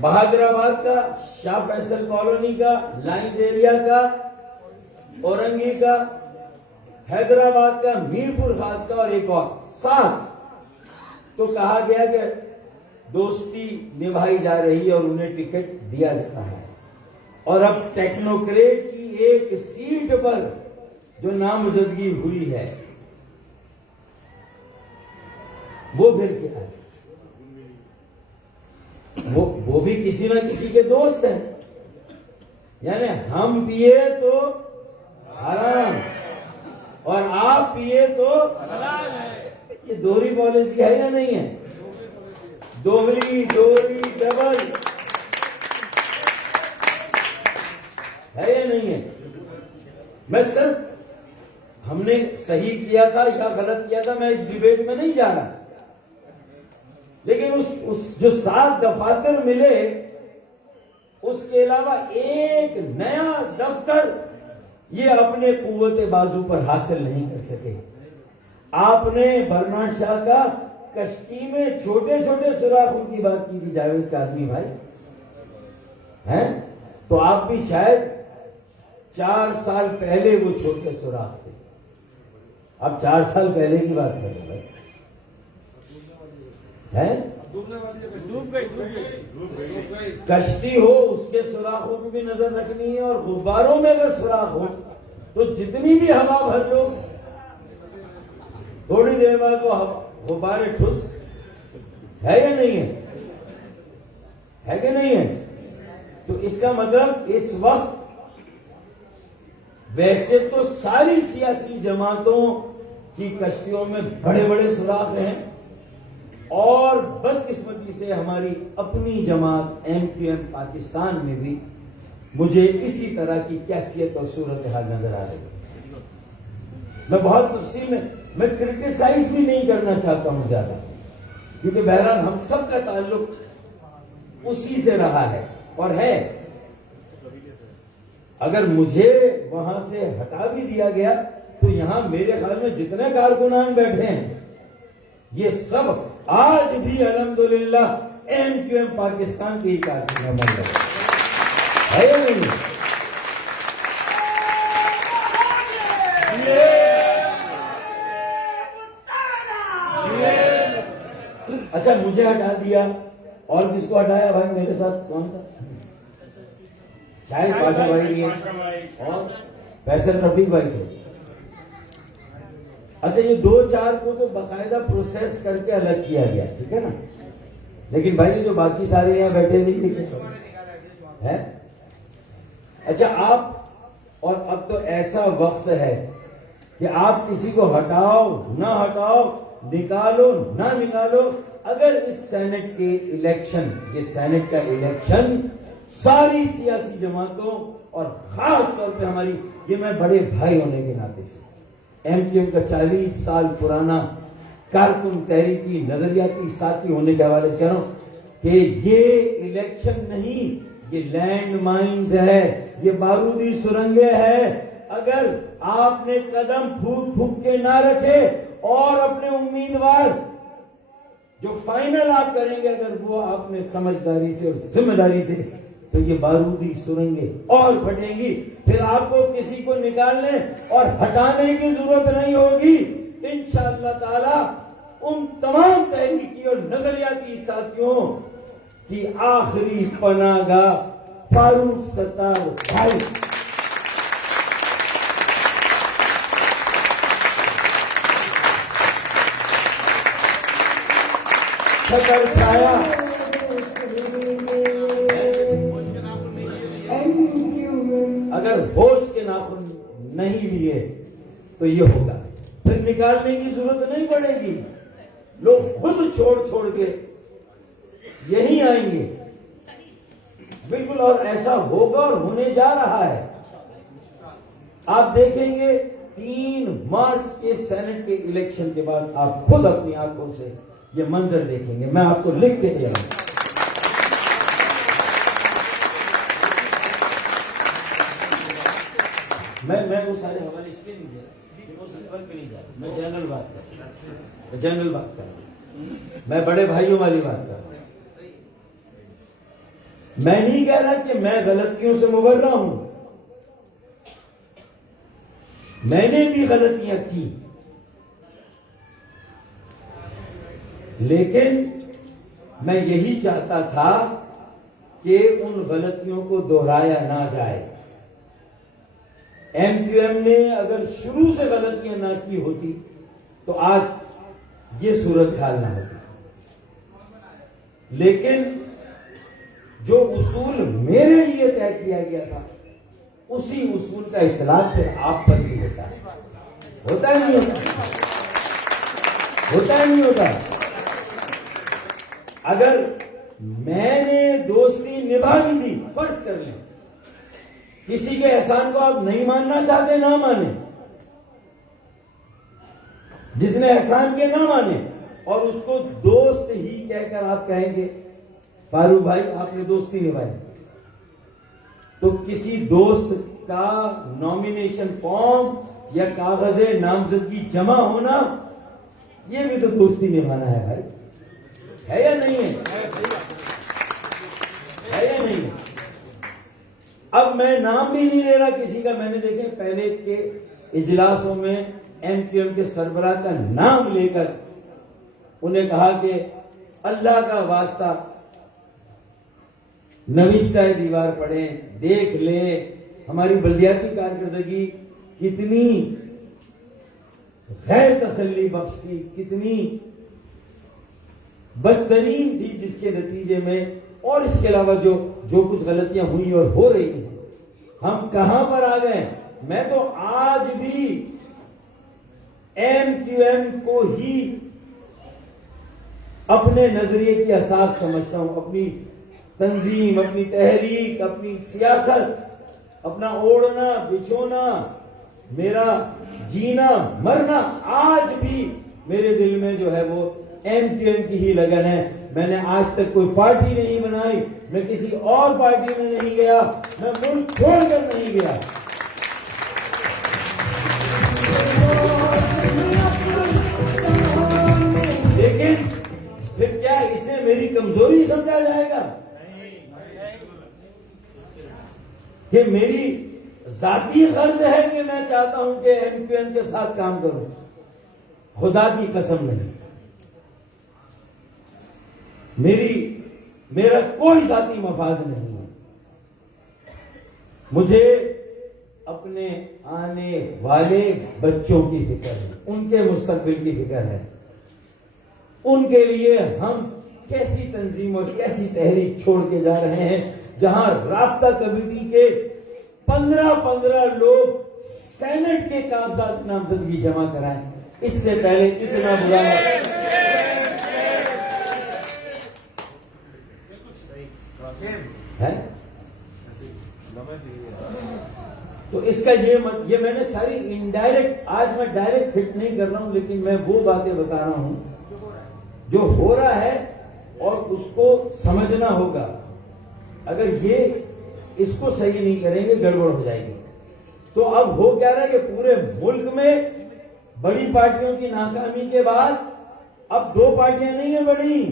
बहादुराबाद का, शाह फैसल कॉलोनी का, लाइंस एरिया का, औरंगी का, हैदराबाद का, मीरपुर खास का और एक और 7। तो कहा गया कि दोस्ती निभाई जा रही है और उन्हें टिकट दिया जाता है। और अब टेक्नोक्रेट की एक सीट पर जो नामजदगी हुई है वो फिर क्या है? वो भी किसी ना किसी के दोस्त हैं, यानी हम पिए तो हराम और आप पिए तो हलाल है। ये दोहरी पॉलिसी है या नहीं है? दोहरी डबल है या नहीं है? मैं सिर्फ हमने सही किया था या गलत किया था मैं इस डिबेट में नहीं जा रहा, लेकिन उस जो 7 दफातर मिले उसके अलावा एक नया दफ्तर ये अपने कुव्वत बाजू पर हासिल नहीं कर सके। आपने बरना शाह का कश्ती में छोटे छोटे सुराखों की बात की थी जावेद काजमी भाई, हैं? तो आप भी शायद 4 साल पहले वो छोटे सुराख थे। आप 4 साल पहले की बात कर रहे हैं, डूब गई कश्ती हो उसके सुराखों पे भी नजर रखनी है, और गुब्बारों में अगर सुराख हो तो जितनी भी हवा भर लो, थोड़ी देर बाद वो गुब्बारे ठुस है या नहीं है कि नहीं है? तो इसका मतलब इस वक्त वैसे तो सारी सियासी जमातों की कश्तियों में बड़े बड़े सुराख हैं, और बदकिस्मती से हमारी अपनी जमात MQM पाकिस्तान में भी मुझे इसी तरह की कैफियत और सूरत हाल नजर आ रही है। मैं बहुत तफसील में मैं क्रिटिसाइज भी नहीं करना चाहता हूं ज्यादा, क्योंकि बहरहाल हम सब का ताल्लुक उसी से रहा है और है। अगर मुझे वहां से हटा भी दिया गया तो यहां मेरे ख्याल में जितने कारकुनान बैठे हैं ये सब आज भी अल्हम्दुलिल्लाह MQM पाकिस्तान के ही कारकुनान है या नहीं? अच्छा, मुझे हटा दिया, और किसको हटाया भाई? मेरे साथ कौन था? शायद पाशा भाई है और फैसल रफीक भाई थे। अच्छा, ये 2-4 को तो बाकायदा प्रोसेस करके अलग किया गया, ठीक है ना? लेकिन भाई जो बाकी सारे यहाँ बैठे नहीं है। अच्छा, आप और अब तो ऐसा वक्त है कि आप किसी को हटाओ ना हटाओ, निकालो ना निकालो, अगर इस सेनेट के इलेक्शन, ये सेनेट का इलेक्शन सारी सियासी जमातों और खास तौर पे हमारी, ये मैं बड़े भाई होने के नाते से MQM का 40 साल पुराना कारकुन तहरीकी नजरियाती साथी होने के हवाले से कह रहा हूं कि ये इलेक्शन नहीं, ये लैंड माइन्स है, ये बारूदी सुरंगे है। अगर आपने कदम फूक फूक के ना रखे और अपने उम्मीदवार जो फाइनल आप करेंगे अगर वो आपने समझदारी से और जिम्मेदारी से, तो ये बारूदी सुरंगे और फटेंगी। फिर आपको किसी को निकालने और हटाने की जरूरत नहीं होगी। इंशाअल्लाह ताला उन तमाम तहरीकी और नजरियाती साथियों की आखिरी पनाहगाह फारूक सत्तार भाई, शकर छाया, अगर होश के नाखून नहीं लिए तो ये होगा, फिर निकालने की जरूरत नहीं पड़ेगी। लोग खुद छोड़ के यही आएंगे, बिल्कुल। और ऐसा होगा और होने जा रहा है। आप देखेंगे 3 मार्च के सेनेट के इलेक्शन के बाद आप खुद अपनी आंखों से ये मंजर देखेंगे। मैं आपको लिख के दे रहा हूं। मैं वो सारे हवाले इसलिए नहीं दे रहा, नहीं जा रहा। मैं जनरल बात कर रहा हूं, मैं बड़े भाइयों वाली बात कर रहा हूं। मैं नहीं कह रहा कि मैं गलतियों से मुबर्रा हूं, मैंने भी गलतियां की, लेकिन मैं यही चाहता था कि उन गलतियों को दोहराया ना जाए। MQM ने अगर शुरू से गलतियां ना की होती तो आज ये सूरत हाल ना होती। लेकिन जो उसूल मेरे लिए तय किया गया था, उसी उसूल का इख्तिलाफ फिर आप पर भी होता है। होता है नहीं होता? होता है नहीं होता? अगर मैंने दोस्ती निभा भी दी, फर्ज कर लें किसी के एहसान को आप नहीं मानना चाहते, ना माने, जिसने एहसान के ना माने, और उसको दोस्त ही कहकर आप कहेंगे फारूक भाई आपने दोस्ती निभाई, तो किसी दोस्त का नॉमिनेशन फॉर्म या कागजे नामजदगी जमा होना, ये भी तो दोस्ती निभाना है भाई, है या नहीं है? है या नहीं है? अब मैं नाम भी नहीं ले रहा किसी का। मैंने देखे पहले के इजलासों में MQM के सरबराह का नाम लेकर उन्हें कहा कि अल्लाह का वास्ता नविश्ता दीवार पढ़ें, देख लें हमारी बल्दियाती कारकर्दगी कितनी गैर तसल्ली बख्श थी, कितनी बदतरीन थी, जिसके नतीजे में और इसके अलावा जो कुछ गलतियां हुई और हो रही हैं, हम कहां पर आ गए। मैं तो आज भी MQM को ही अपने नजरिए की असास समझता हूं। अपनी तंजीम, अपनी तहरीक, अपनी सियासत, अपना ओढ़ना बिछोना, मेरा जीना मरना, आज भी मेरे दिल में जो है वो MQM की ही लगन है। मैंने आज तक कोई पार्टी नहीं बनाई, मैं किसी और पार्टी में नहीं गया, मैं मुल्क छोड़कर नहीं गया। लेकिन फिर क्या इसे मेरी कमजोरी समझा जाएगा कि मेरी जाती गर्ज है कि मैं चाहता हूं कि MQM के साथ काम करूं? खुदा की कसम नहीं। मेरा कोई जाती मफाद नहीं है। मुझे अपने आने वाले बच्चों की फिक्र है, उनके मुस्तकबिल की फिक्र है। उनके लिए हम कैसी तंजीम और कैसी तहरीक छोड़ के जा रहे हैं, जहां राब्ता कमेटी के 15 लोग सेनेट के कागजात नामजदगी जमा कराएं। इससे पहले इतना बुरा है। तो इसका ये मैंने सारी इनडायरेक्ट, आज मैं डायरेक्ट फिट नहीं कर रहा हूं, लेकिन मैं वो बातें बता रहा हूं जो हो रहा है और उसको समझना होगा। अगर ये इसको सही नहीं करेंगे गड़बड़ हो जाएगी। तो अब हो क्या रहा है कि पूरे मुल्क में बड़ी पार्टियों की नाकामी के बाद अब 2 पार्टियां नहीं है बड़ी,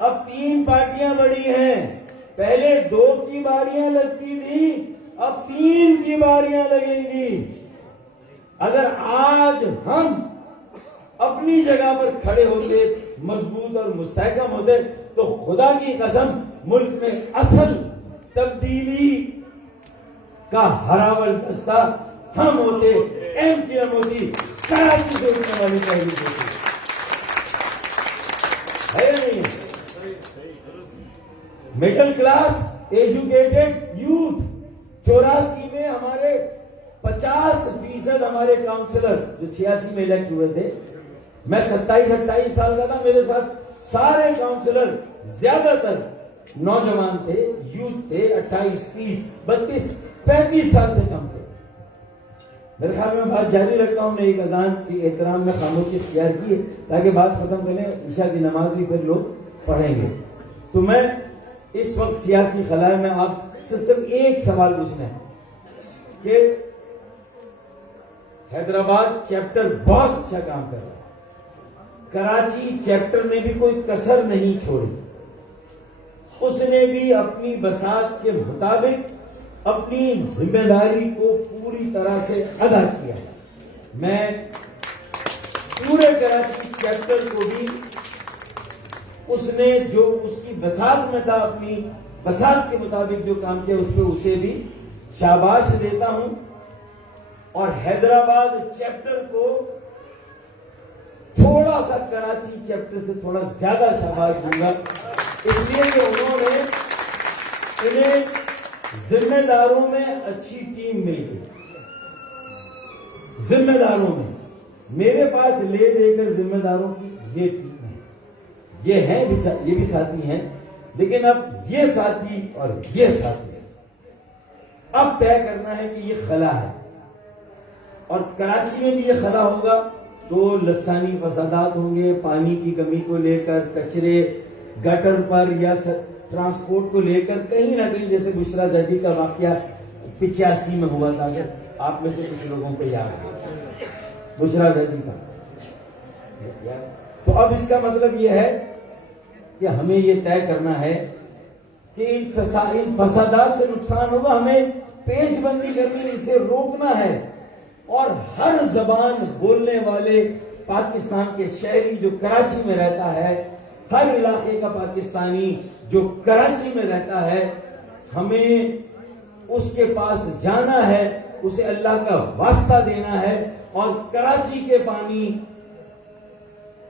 अब 3 पार्टियां बड़ी हैं। पहले 2 की बारियां लगती थी, अब 3 की बारियां लगेंगी। अगर आज हम अपनी जगह पर खड़े होते, मजबूत और मुस्तहकम होते, तो खुदा की कसम मुल्क में असल तब्दीली का हरावल दस्ता हम होते, MQM होती, कराची से उठने वाली तहरीक होती है नहीं। मिडिल क्लास एजुकेटेड यूथ, 84 में हमारे 50% हमारे काउंसलर जो 86 में इलेक्ट हुए थे, मैं 27-28 साल का था, मेरे साथ सारे काउंसलर ज्यादातर नौजवान थे, यूथ थे, 28, 30, 32, 35 साल से कम थे। मेरे ख्याल में बात जारी रखता हूं। मैं एक अजान की एहतराम में खामोशी इख्तियार की है ताकि बात खत्म करें, ईशा की नमाज भी फिर लोग पढ़ेंगे। तो मैं इस वक्त सियासी खलाए में आपसे सिर्फ एक सवाल पूछना है कि हैदराबाद चैप्टर बहुत अच्छा काम कर रहा है, कराची चैप्टर ने भी कोई कसर नहीं छोड़ी, उसने भी अपनी बसात के मुताबिक अपनी जिम्मेदारी को पूरी तरह से अदा किया। मैं पूरे कराची चैप्टर को भी उसने जो उसकी बसात में था, अपनी बसात के मुताबिक जो काम किया, उस पर उसे भी शाबाश देता हूं। और हैदराबाद चैप्टर को थोड़ा सा कराची चैप्टर से थोड़ा ज्यादा शाबाश दूंगा, इसलिए कि उन्होंने इन्हें जिम्मेदारों में अच्छी टीम मिल गई। जिम्मेदारों में मेरे पास ले देकर जिम्मेदारों की ये टीम है, ये है ये भी साथी हैं, लेकिन अब ये साथी और ये साथी अब तय करना है कि ये खला है, और कराची में भी ये खला होगा तो लसानी फसादात होंगे, पानी की कमी को लेकर, कचरे गटर पर या ट्रांसपोर्ट को लेकर कहीं ना कहीं, जैसे बुशरा जैदी का वाकया 85 में हुआ था, आप में से कुछ लोगों को याद है बुशरा जैदी का। तो अब इसका मतलब यह है कि हमें यह तय करना है कि इन फसादात से नुकसान होगा, हमें पेशबंदी करनी, इसे रोकना है। और हर जबान बोलने वाले पाकिस्तान के शहरी जो कराची में रहता है, हर इलाके का पाकिस्तानी जो कराची में रहता है, हमें उसके पास जाना है, उसे अल्लाह का वास्ता देना है और कराची के पानी,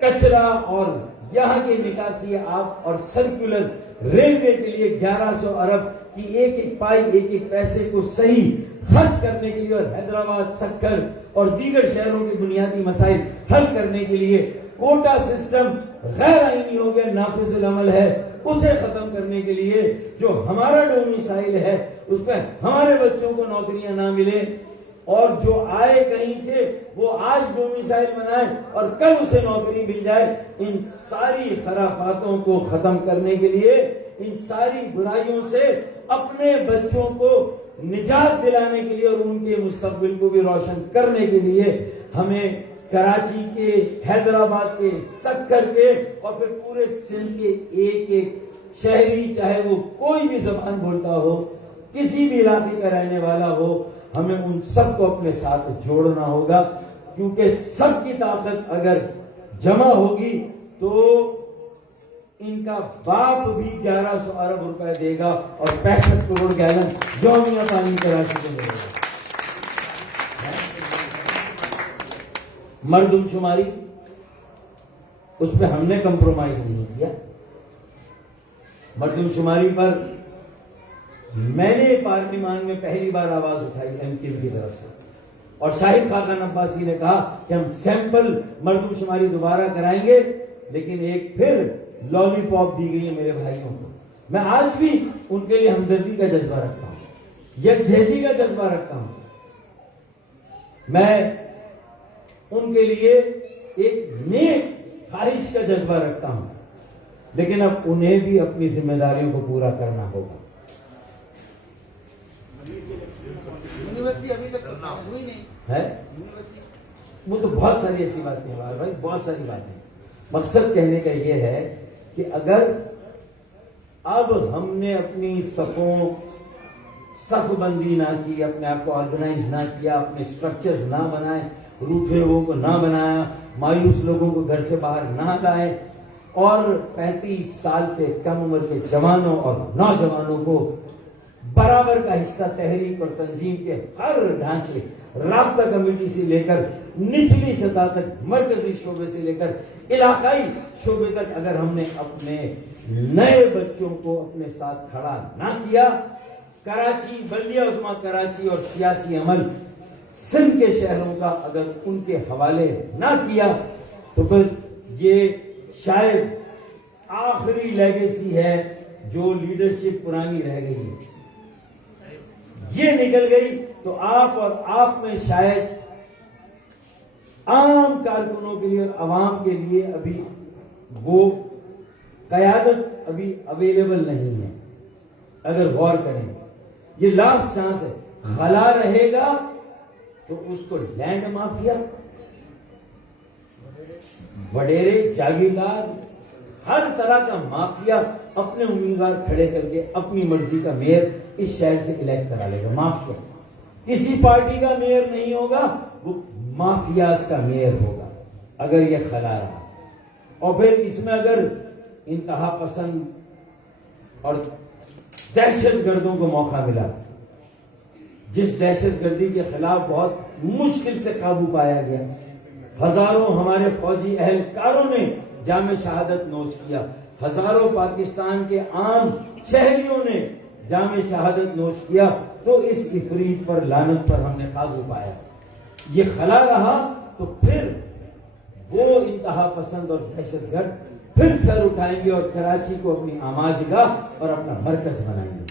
कचरा और यहाँ के निकासी आप और सर्कुलर रेलवे के लिए 1100 अरब की एक एक पाई, एक एक पैसे को सही खर्च करने के लिए और हैदराबाद, सक्कर और दीगर शहरों के बुनियादी मसाइल हल करने के लिए कोटा सिस्टम गैर आईनी हो गया, नाफिजुल अमल है, उसे खत्म करने के लिए जो हमारा डोमिसाइल है उसमें हमारे बच्चों को नौकरियां ना मिले और जो आए कहीं से वो आज डोमिसाइल बनाए और कल उसे नौकरी मिल जाए। इन सारी खराफातों को खत्म करने के लिए, इन सारी बुराइयों से अपने बच्चों को निजात दिलाने के लिए और उनके मुस्तकबिल को भी रोशन करने के लिए हमें कराची के, हैदराबाद के, सक्कर के और फिर पूरे सिंध के एक एक शहरी, चाहे वो कोई भी जबान बोलता हो, किसी भी इलाके का रहने वाला हो, हमें उन सबको अपने साथ जोड़ना होगा, क्योंकि सबकी ताकत अगर जमा होगी तो इनका बाप भी 1100 अरब रुपए देगा और 65 करोड़ गैलन यौमिया पानी कराची को मिलेगा। मर्दमशुमारी, उस पर हमने कंप्रोमाइज नहीं किया। मर्दमशुमारी पर मैंने पार्लियामान में पहली बार आवाज उठाई एमक्यू की तरफ से और शाहिद खाकान अब्बासी ने कहा कि हम सैंपल मर्दमशुमारी दोबारा कराएंगे, लेकिन एक फिर लॉलीपॉप दी गई है मेरे भाइयों को। मैं आज भी उनके लिए हमदर्दी का जज्बा रखता हूं, यकजहती का जज्बा रखता हूं। मैं उनके लिए एक नेक ख्वाहिश का जज्बा रखता हूं, लेकिन अब उन्हें भी अपनी जिम्मेदारियों को पूरा करना होगा। यूनिवर्सिटी अभी तक हुई नहीं है, वो तो बहुत सारी ऐसी बातें हैं भाई, बहुत सारी बातें। मकसद कहने का यह है कि अगर अब हमने अपनी सफबंदी ना की, अपने आप को ऑर्गेनाइज ना किया, अपने स्ट्रक्चर्स ना बनाए, रूठे लोगों को ना बनाया, मायूस लोगों को घर से बाहर ना लाए और 35 साल से कम उम्र के जवानों और नौजवानों को बराबर का हिस्सा तहरीक और तंजीम के हर ढांचे, राब्ता कमेटी से लेकर निचली सतह तक, मरकजी शोबे से लेकर इलाकाई शोबे तक अगर हमने अपने नए बच्चों को अपने साथ खड़ा ना किया, कराची, बल्दिया उस्मा कराची और सियासी अमल सिंध के शहरों का अगर उनके हवाले ना किया, तो फिर ये शायद आखिरी लेगेसी है जो लीडरशिप पुरानी रह गई है। ये निकल गई तो आप और आप में शायद आम कारकुनों के लिए और अवाम के लिए अभी वो कयादत अभी अवेलेबल नहीं है। अगर गौर करें, ये लास्ट चांस है। खला रहेगा तो उसको लैंड माफिया, वडेरे, जागीरदार, हर तरह का माफिया अपने उम्मीदवार खड़े करके अपनी मर्जी का मेयर इस शहर से इलेक्ट करा लेगा। माफिया किसी पार्टी का मेयर नहीं होगा, वो माफियाज का मेयर होगा अगर ये खला रहा। और फिर इसमें अगर इंतहा पसंद और दहशतगर्दों को मौका मिला, जिस दहशतगर्दी के खिलाफ बहुत मुश्किल से काबू पाया गया, हजारों हमारे फौजी अहलकारों ने जामे शहादत नोश किया, हजारों पाकिस्तान के आम शहरियों ने जामे शहादत नोश किया, तो इस इफरीत पर, लानत पर हमने काबू पाया। ये खला रहा तो फिर वो इंतहा पसंद और दहशतगर्द फिर सर उठाएंगे और कराची को अपनी आमाजगाह और अपना मरकज बनाएंगे।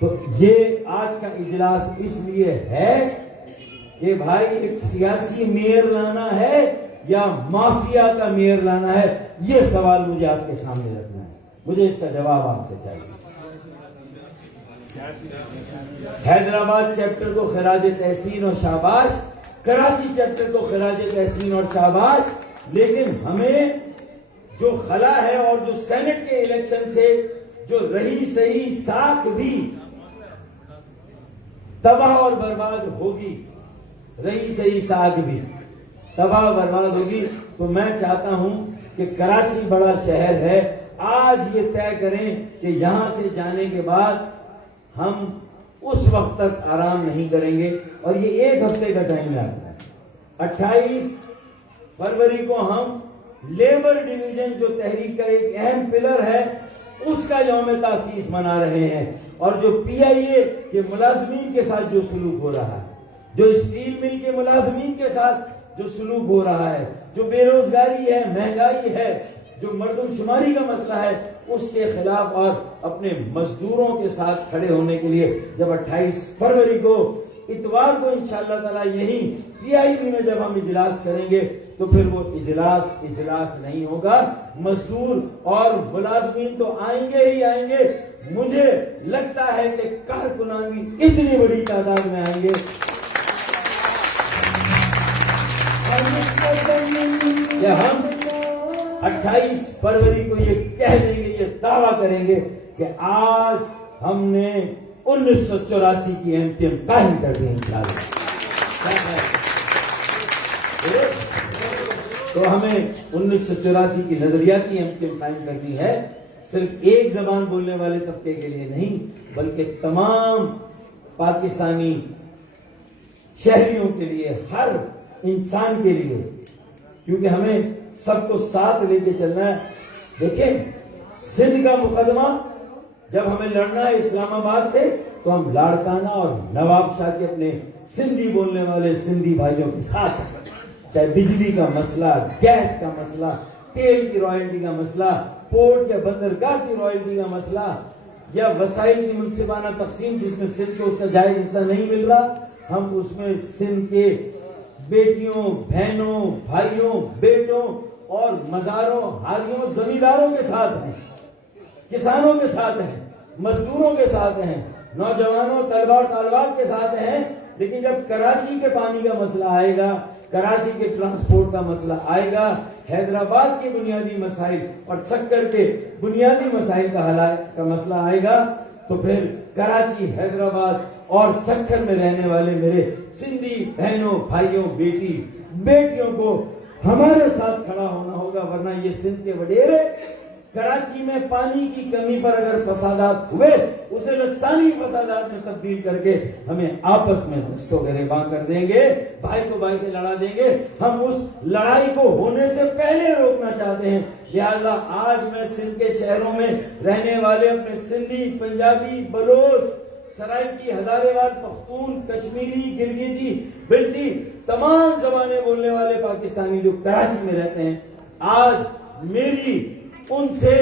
तो ये आज का इजलास इसलिए है कि भाई एक सियासी मेयर लाना है या माफिया का मेयर लाना है, ये सवाल मुझे आपके सामने रखना है। मुझे इसका जवाब आपसे चाहिए। हैदराबाद चैप्टर को खराज तहसीन और शाबाश, कराची चैप्टर को खराज तहसीन और शाबाश, लेकिन हमें जो खला है और जो सेनेट के इलेक्शन से जो रही सही साख भी तबाह और बर्बाद होगी, रही सही साख भी तबाह बर्बाद होगी, तो मैं चाहता हूं कि कराची बड़ा शहर है आज ये तय करें कि यहां से जाने के बाद हम उस वक्त तक आराम नहीं करेंगे। और ये 1 हफ्ते का टाइम है आपका। 28 फरवरी को हम लेबर डिवीजन जो तहरीक का एक अहम पिलर है उसका यौम तासीस मना रहे हैं। और जो PIA के मुलाजमीन के साथ जो सलूक हो रहा है, जो स्टील मिल के मुलाजमीन के साथ जो सलूक हो रहा है, जो बेरोजगारी है, महंगाई है, जो मर्दमशुमारी का मसला है, उसके खिलाफ और अपने मजदूरों के साथ खड़े होने के लिए जब 28 फरवरी को इतवार को इंशाअल्लाह ताला यही PIB में जब हम इजलास करेंगे तो फिर वो इजलास नहीं होगा। मजदूर और मुलाजमीन तो आएंगे ही आएंगे। मुझे लगता है कि कारकुनान भी इतनी बड़ी तादाद में आएंगे कि हम 28 फरवरी को ये कह देंगे, ये दावा करेंगे कि आज हमने 1984 की एमटीएम कायम कर दी इंशाअल्लाह। तो हमें 1984 की नजरियाती एमटीएम कायम करनी है, सिर्फ एक जबान बोलने वाले तबके के लिए नहीं बल्कि तमाम पाकिस्तानी शहरियों के लिए, हर इंसान के लिए, क्योंकि हमें सबको साथ लेके चलना है। देखें, सिंध का मुकदमा जब हमें लड़ना है इस्लामाबाद से तो हम लाड़काना और नवाब शाह के अपने सिंधी बोलने वाले सिंधी भाइयों के साथ, चाहे बिजली का मसला, गैस का मसला, तेल की रॉयल्टी का मसला, पोर्ट या बंदरगाह की रॉयल्टी का मसला, या वसाइल की मुनसिबाना तकसीम जिसमें सिंध को उसका जायज हिस्सा नहीं मिल रहा, हम उसमें सिंध के बेटियों, बहनों, भाइयों, बेटों और मजारों, हारियों, जमींदारों के साथ हैं, किसानों के साथ हैं, मजदूरों के साथ हैं, नौजवानों, तलवार के साथ हैं। लेकिन जब कराची के पानी का मसला आएगा, कराची के ट्रांसपोर्ट का मसला आएगा, हैदराबाद के बुनियादी मसाइल और सक्कर के बुनियादी मसाइल का मसला आएगा, तो फिर कराची, हैदराबाद और सक्कर में रहने वाले मेरे सिंधी बहनों, भाइयों, बेटियों को हमारे साथ खड़ा होना होगा। वरना ये सिंध के वडेरे कराची में पानी की कमी पर अगर फसादात हुए, उसे लसानी फसादात में तब्दील करके हमें आपस में नष्टो गिरेबान कर देंगे, भाई को भाई से लड़ा देंगे। हम उस लड़ाई को होने से पहले रोकना चाहते हैं। या अल्लाह, आज मैं सिंध के शहरों में रहने वाले अपने सिंधी, पंजाबी, बलोच, सराइकी, हजारेवाल, पख्तून, कश्मीरी, गिलगिती, बिल्टी, तमाम जबानें बोलने वाले पाकिस्तानी जो कराची में रहते हैं, आज मेरी उनसे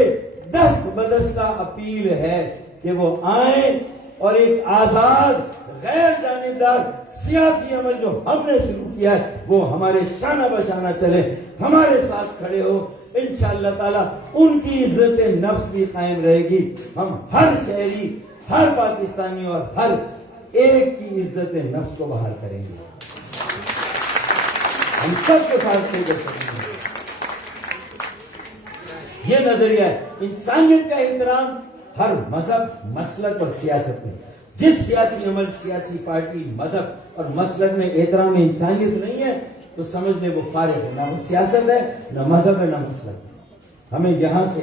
दस्तबदस्ता अपील है कि वो आए और एक आजाद, गैर जानिबदार सियासी अमल जो हमने शुरू किया है वो हमारे शाना बशाना चले, हमारे साथ खड़े हो। इंशाअल्लाह ताला उनकी इज्जत नफ्स भी कायम रहेगी। हम हर शहरी, हर पाकिस्तानी और हर एक की इज्जत नफ्स को बहाल करेंगे। हम सबके साथ मिलकर करेंगे। ये नजरिया है इंसानियत का एहतराम हर मजहब, मसलक और सियासत में। जिस सियासी अमल, सियासी पार्टी, मजहब और मसलक में एहतराम इंसानियत नहीं है तो समझ ले वो फारिग है, ना वो सियासत है, ना मजहब है, ना मसलक है। हमें यहां से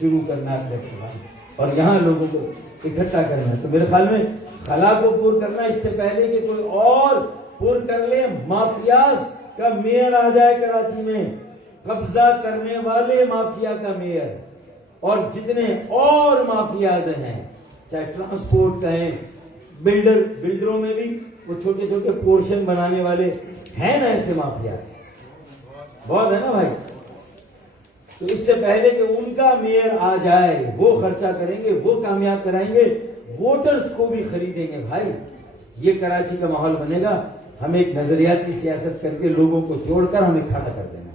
शुरू करना है अध्यक्ष और यहाँ लोगों को इकट्ठा करना है। तो मेरे ख्याल में खला को पूर करना इससे पहले कि कोई और पूर कर ले, माफियाज का मेयर आ जाए कराची में, कब्जा करने वाले माफिया का मेयर, और जितने और माफियाज हैं, चाहे ट्रांसपोर्ट कहें, बिल्डरों में भी वो छोटे छोटे पोर्शन बनाने वाले हैं ना, ऐसे माफियाज बहुत है ना भाई। तो इससे पहले कि उनका मेयर आ जाए, वो खर्चा करेंगे, वो कामयाब कराएंगे, वोटर्स को भी खरीदेंगे भाई। ये कराची का माहौल बनेगा। हमें एक नजरियाती सियासत करके लोगों को जोड़कर हमें खड़ा कर देना।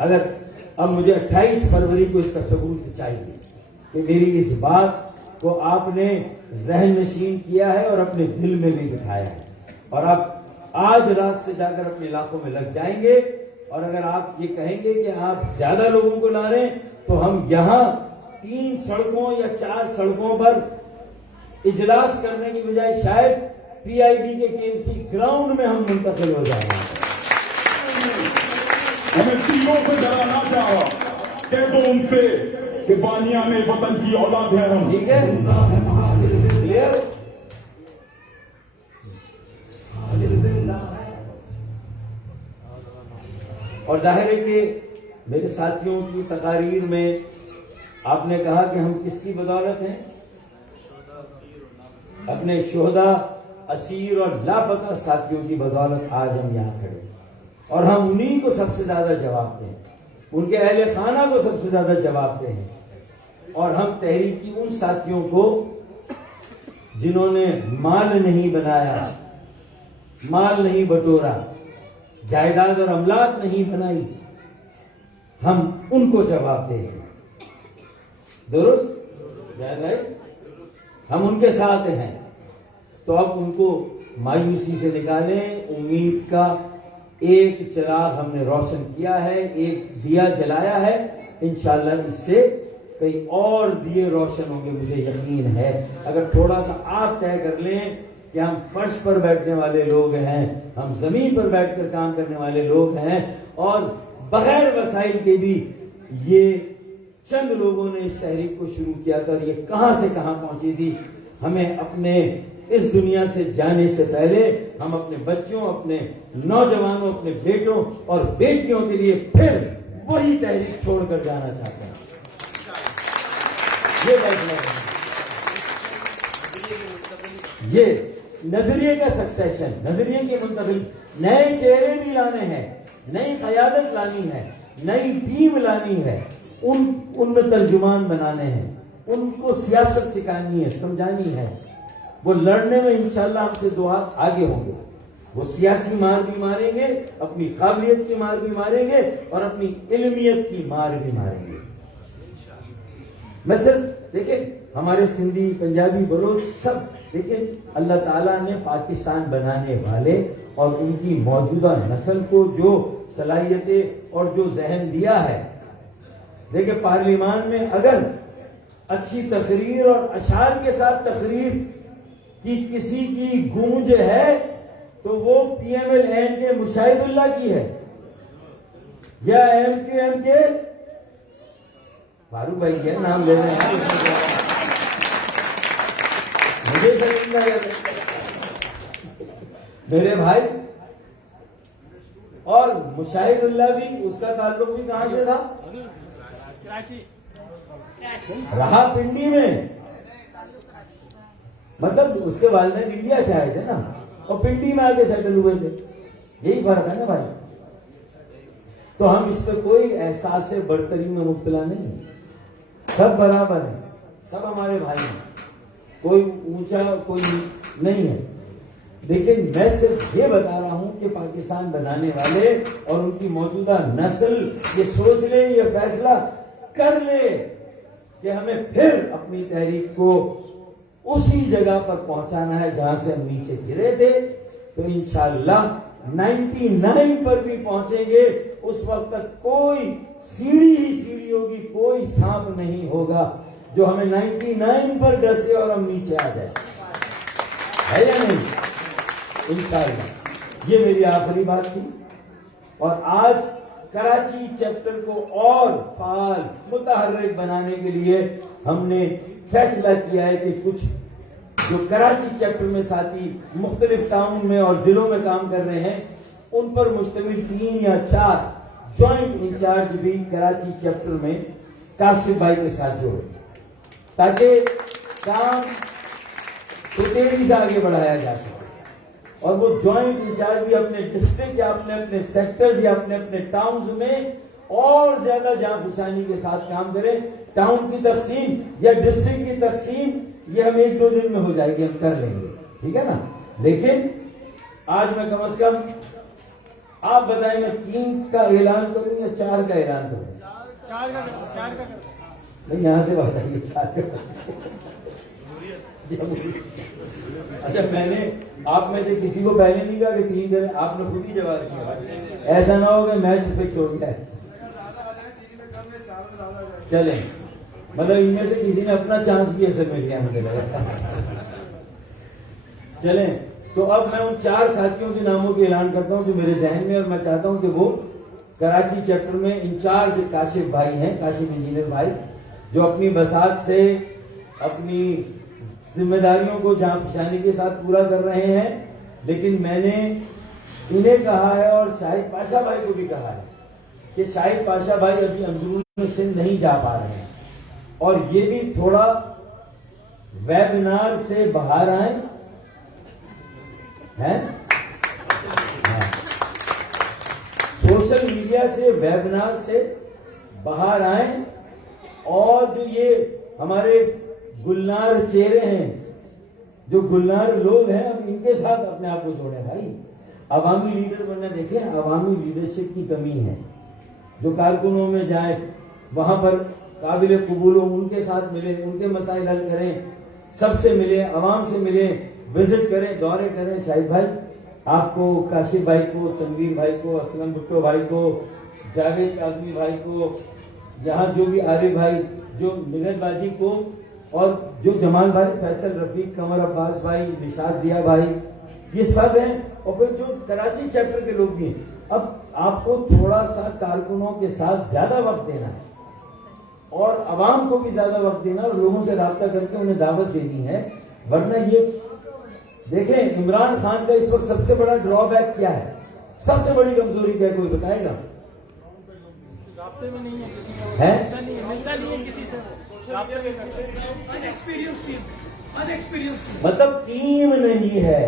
अगर अब मुझे 28 फरवरी को इसका सबूत चाहिए कि मेरी इस बात को आपने जहन नशीन किया है और अपने दिल में भी बिठाया है, और आप आज रात से जाकर अपने इलाकों में लग जाएंगे। और अगर आप ये कहेंगे कि आप ज्यादा लोगों को ला रहे हैं तो हम यहाँ 3 सड़कों या 4 सड़कों पर इजलास करने की बजाय शायद PIB के KMC ग्राउंड में हम मुंतकिल हो जाएंगे। हमें तीनों को डराना चाहो, कह दो उनसे कि बानिया में वतन की औलाद है हम। ठीक है, क्लियर। और जाहिर है कि मेरे साथियों की तकारीर में आपने कहा कि हम किसकी बदौलत हैं? अपने शोहदा, असीर और लापता साथियों की बदौलत आज हम यहाँ खड़े हैं। और हम उन्हीं को सबसे ज्यादा जवाब दें, उनके अहले खाना को सबसे ज्यादा जवाब दें। और हम तहरीकी उन साथियों को जिन्होंने माल नहीं बनाया, माल नहीं बटोरा, जायदाद और अमलाक नहीं बनाई, हम उनको जवाब दें। दुरुस्त जायदाद हम उनके साथ हैं। तो अब उनको मायूसी से निकालें। उम्मीद का एक चिराग हमने रोशन किया है, एक दिया जलाया है। इंशाअल्लाह इससे कई और दिए रोशन होंगे, मुझे यकीन है। अगर थोड़ा सा आप तय कर लें कि हम फर्श पर बैठने वाले लोग हैं, हम जमीन पर बैठकर काम करने वाले लोग हैं, और बगैर वसाइल के भी ये चंद लोगों ने इस तहरीक को शुरू किया था, और ये कहां से कहां पहुंची थी। हमें अपने इस दुनिया से जाने से पहले हम अपने बच्चों, अपने नौजवानों, अपने बेटों और बेटियों के लिए फिर वही तहरीक छोड़कर जाना चाहते हैं। ये फैसला है, ये नजरिए का सक्सेशन, नजरिए की मुंतकिल। नए चेहरे भी लाने हैं, नई क़यादत लानी है, नई टीम लानी है, उनमें तर्जुमान बनाने हैं, उनको सियासत सिखानी है, समझानी है। वो लड़ने में इंशाअल्लाह हमसे दो हाथ आगे होंगे। वो सियासी मार भी मारेंगे, अपनी काबिलियत की मार भी मारेंगे, और अपनी इल्मियत की मार भी मारेंगे। मैं सिर्फ देखिए, हमारे सिंधी, पंजाबी, बलोच सब देखिए, अल्लाह ताला ने पाकिस्तान बनाने वाले और उनकी मौजूदा नस्ल को जो सलाहियतें और जो जहन दिया है। देखिए, पार्लियामान में अगर अच्छी तकरीर और अशार के साथ तकरीर की किसी की गूंज है तो वो PMLN के मुशाहिदुल्लाह की है, या MQM के फारूक भाई के नाम ले रहे हैं, मुझे समझना है मेरे भाई। और मुशाहिदुल्लाह भी, उसका ताल्लुक भी कहां से था? रहा पिंडी में, मतलब उसके वालिदैन इंडिया से आए थे ना, और पिंडी में आके सेटल हुए थे। यही फर्क है ना भाई। तो हम इस पे कोई एहसास से बर्तरी में मुब्तला नहीं, सब बराबर है, सब हमारे भाई हैं, कोई ऊंचा कोई नहीं है। लेकिन मैं सिर्फ ये बता रहा हूं कि पाकिस्तान बनाने वाले और उनकी मौजूदा नस्ल ये सोच ले, ये फैसला कर ले कि हमें फिर अपनी तहरीक को उसी जगह पर पहुंचाना है जहां से हम नीचे गिरे थे। तो इंशाअल्लाह 99 पर भी पहुंचेंगे। उस वक्त तक कोई सीढ़ी ही सीढ़ी होगी, कोई सांप नहीं होगा जो हमें 99 पर डसे और हम नीचे आ जाए, है या नहीं? इंशाअल्लाह। ये मेरी आखिरी बात थी। और आज कराची चैप्टर को और फाल मुतहर्रिक बनाने के लिए हमने फैसला किया है कि कुछ जो कराची चैप्टर में साथी मुख्तलिफ टाउन में और जिलों में काम कर रहे हैं, उन पर मुश्तमिल 3 या 4 ज्वाइंट इंचार्ज भी कराची चैप्टर में कासिफ भाई के साथ जोड़े, ताकि काम तो तेजी से आगे बढ़ाया जा सके। और वो ज्वाइंट इंचार्ज भी अपने डिस्ट्रिक्ट या अपने सेक्टर्स या अपने टाउन्स में और ज्यादा जांफिशानी के साथ काम करें। टाउन की तकसीम या डिस्ट्रिक्ट की तकसीम ये हम 1-2 दिन में हो जाएगी, हम कर लेंगे, ठीक है ना। लेकिन आज मैं कम से कम आप बताएं, मैं 3 का ऐलान करूं या 4 का ऐलान करूं? 4 का नहीं, यहां से बताइए 4 का। अच्छा, मैंने आप में से किसी को पहले नहीं कहा कि 3 करें, आपने खुद ही जवाब दिया। ऐसा ना हो कि मैच फिक्स हो गया है। चलें, मतलब इनमें से किसी ने अपना चांस भी ऐसे मिल गया मुझे लगा। चलें, तो अब मैं उन 4 साथियों के नामों के ऐलान करता हूं जो मेरे जहन में, और मैं चाहता हूं कि वो कराची चैप्टर में इंचार्ज काशिफ भाई हैं, काशिफ इंजीनियर भाई, जो अपनी बसात से अपनी जिम्मेदारियों को जान पहचानी के साथ पूरा कर रहे हैं। लेकिन मैंने इन्हें कहा है और शाहिद पाशा भाई को भी कहा है कि शाहिद पाशा भाई अभी अंदरूनी सिंध नहीं जा पा रहे हैं और ये भी थोड़ा वेबिनार से बाहर आए हैं, सोशल मीडिया से वेबिनार से बाहर आए और जो ये हमारे गुलनार चेहरे हैं, जो गुलनार लोग हैं, अब इनके साथ अपने आप को जोड़े भाई। अवामी लीडर बनना, देखें अवामी लीडरशिप की कमी है। जो कारकुनों में जाए वहां पर काबिल कबूल हो, उनके साथ मिले, उनके मसाइल हल करें, सबसे मिले, अवाम से मिले, विजिट करें, दौरे करें। शाहिद भाई आपको, काशिफ भाई को, तनवीर भाई को, असलम भुट्टो भाई को, जावेद काजमी भाई को, यहाँ जो भी आरिफ भाई, जो मिलत बाजी को, और जो जमाल भाई, फैसल रफीक, कमर अब्बास भाई, निशाद जिया भाई, ये सब हैं। और फिर जो कराची चैप्टर के लोग भी हैं। अब आपको थोड़ा सा कारकुनों के साथ ज्यादा वक्त देना है और अवाम को भी ज्यादा वक्त देना और लोगों से राब्ता करके उन्हें दावत देनी है। वरना ये देखें, इमरान खान का इस वक्त सबसे बड़ा ड्रॉबैक क्या है, सबसे बड़ी कमजोरी क्या है, कोई बताएगा? राब्ते में नहीं है किसी से, है? मिलता नहीं है किसी से, राब्ते में करते हैं। अनएक्सपीरियंस्ड टीम, मतलब टीम नहीं है।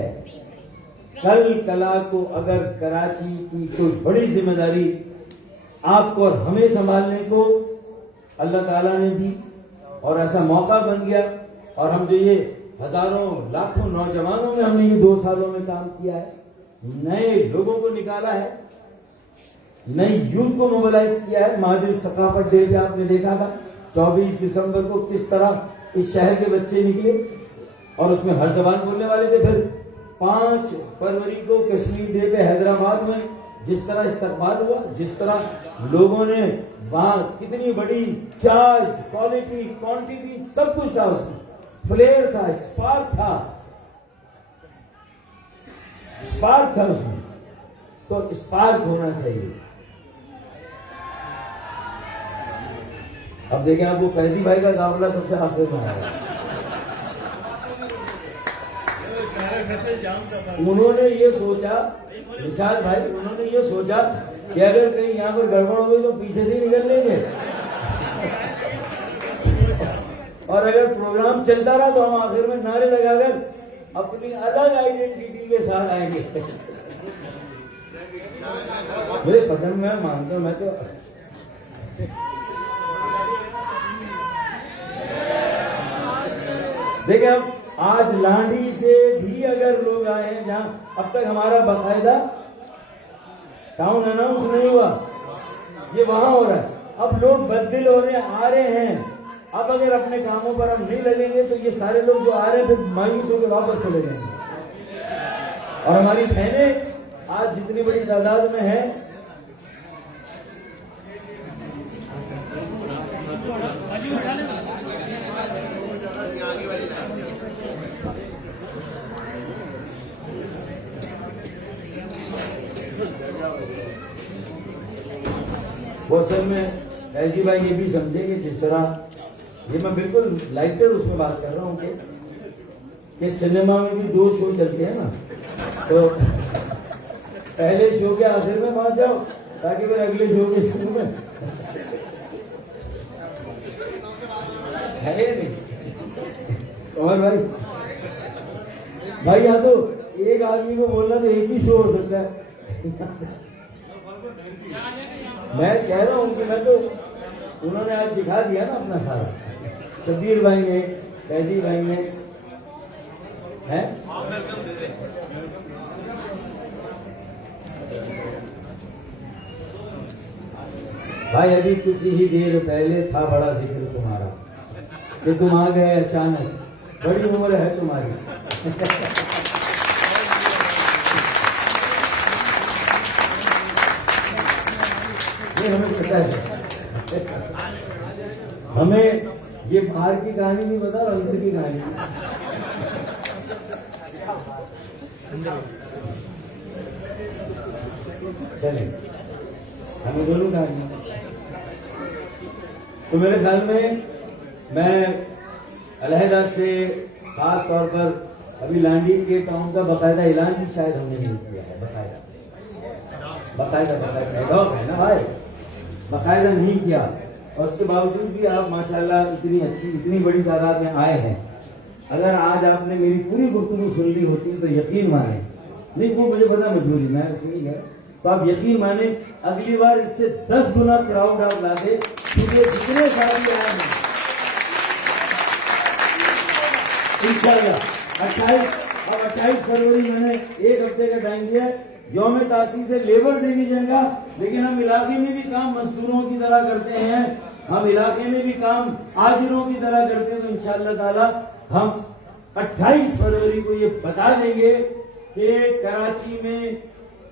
कल कला को अगर कराची की कोई बड़ी जिम्मेदारी आपको और हमें संभालने को अल्लाह ताला ने दी और ऐसा मौका बन गया, और हम जो ये हजारों लाखों नौजवानों में हमने ये 2 सालों में काम किया है, नए लोगों को निकाला है, नई यूथ को मोबिलाइज किया है। महावीर सकाफत डे पे आपने देखा था 24 दिसंबर को किस तरह इस शहर के बच्चे निकले और उसमें हर जबान बोलने वाले थे। फिर 5 फरवरी को कश्मीर डे पे हैदराबाद में जिस तरह इस्तकबाल हुआ, जिस तरह लोगों ने वहां कितनी बड़ी चार्ज, क्वालिटी, क्वांटिटी, सब कुछ था उसमें, फ्लेयर था, स्पार्क था उसमें। तो स्पार्क होना चाहिए। अब देखें, आपको फैजी भाई का काफिला सबसे आखिर में आया। उन्होंने ये सोचा, निशाद भाई, उन्होंने ये सोचा कि अगर कहीं यहाँ पर गड़बड़ हो गई तो पीछे से निकल लेंगे और अगर प्रोग्राम चलता रहा तो हम आखिर में नारे लगाकर अपनी अलग आइडेंटिटी के साथ आएंगे। मुझे पसंद, मैं मानता हूं, मैं तो देखिए, अब आज लांडी से भी अगर लोग आए हैं, जहां अब तक हमारा बाकायदा टाउन अनाउंस नहीं हुआ, ये वहां हो रहा है। अब लोग बददिल होने आ रहे हैं। अब अगर अपने कामों पर हम नहीं लगेंगे तो ये सारे लोग जो आ रहे हैं फिर मायूस होकर वापस चले जाएंगे। और हमारी बहनें आज जितनी बड़ी तादाद में है, वो सब में ऐसी भाई ये भी समझे कि जिस तरह ये मैं बिल्कुल लाइटर उसमें बात कर रहा हूँ कि सिनेमा में भी 2 शो चलते हैं ना, तो पहले शो के आखिर में पहुंच जाओ ताकि फिर अगले शो के शुरू में है नहीं। और भाई यहाँ तो एक आदमी को बोलना तो एक ही शो हो सकता है। मैं कह रहा हूँ कि मैं तो, उन्होंने आज दिखा दिया ना अपना सारा, शब्बीर भाई ने, फैजी भाई ने, हैं? भाई अभी कुछ ही देर पहले था बड़ा जिक्र तुम्हारा कि तुम आ गए अचानक, बड़ी उम्र है तुम्हारी। ये हमें पता है, हमें ये बाहर की कहानी नहीं पता, अंदर की कहानी। चलिए, हमें दोनों कहानी। तो मेरे ख्याल में मैं अलहदा से खास तौर पर अभी लांडी के टाउन का बाकायदा ऐलान भी शायद हमने नहीं किया है। बाकायदा है ना भाई, बाकायदा नहीं किया, और उसके बावजूद भी आप माशाल्लाह इतनी बड़ी तादाद में आए हैं। अगर आज आपने मेरी पूरी गुफ्तगू सुन ली होती तो यकीन माने, नहीं वो मुझे पता मजबूरी मैं सुनी है, तो आप यकीन माने अगली बार इससे 10 गुना क्राउड आप ला दे, क्योंकि जितने साथी आए हैं इंशाल्लाह 28 फरवरी मैंने 1 हफ्ते का टाइम दिया है। यौम तासीस से लेबर डे भी जाएगा, लेकिन हम इलाके में भी काम मजदूरों की तरह करते हैं, हम इलाके में भी काम आजिरों की तरह करते हैं। तो इंशाअल्लाह ताला हम 28 फरवरी को ये बता देंगे कि कराची में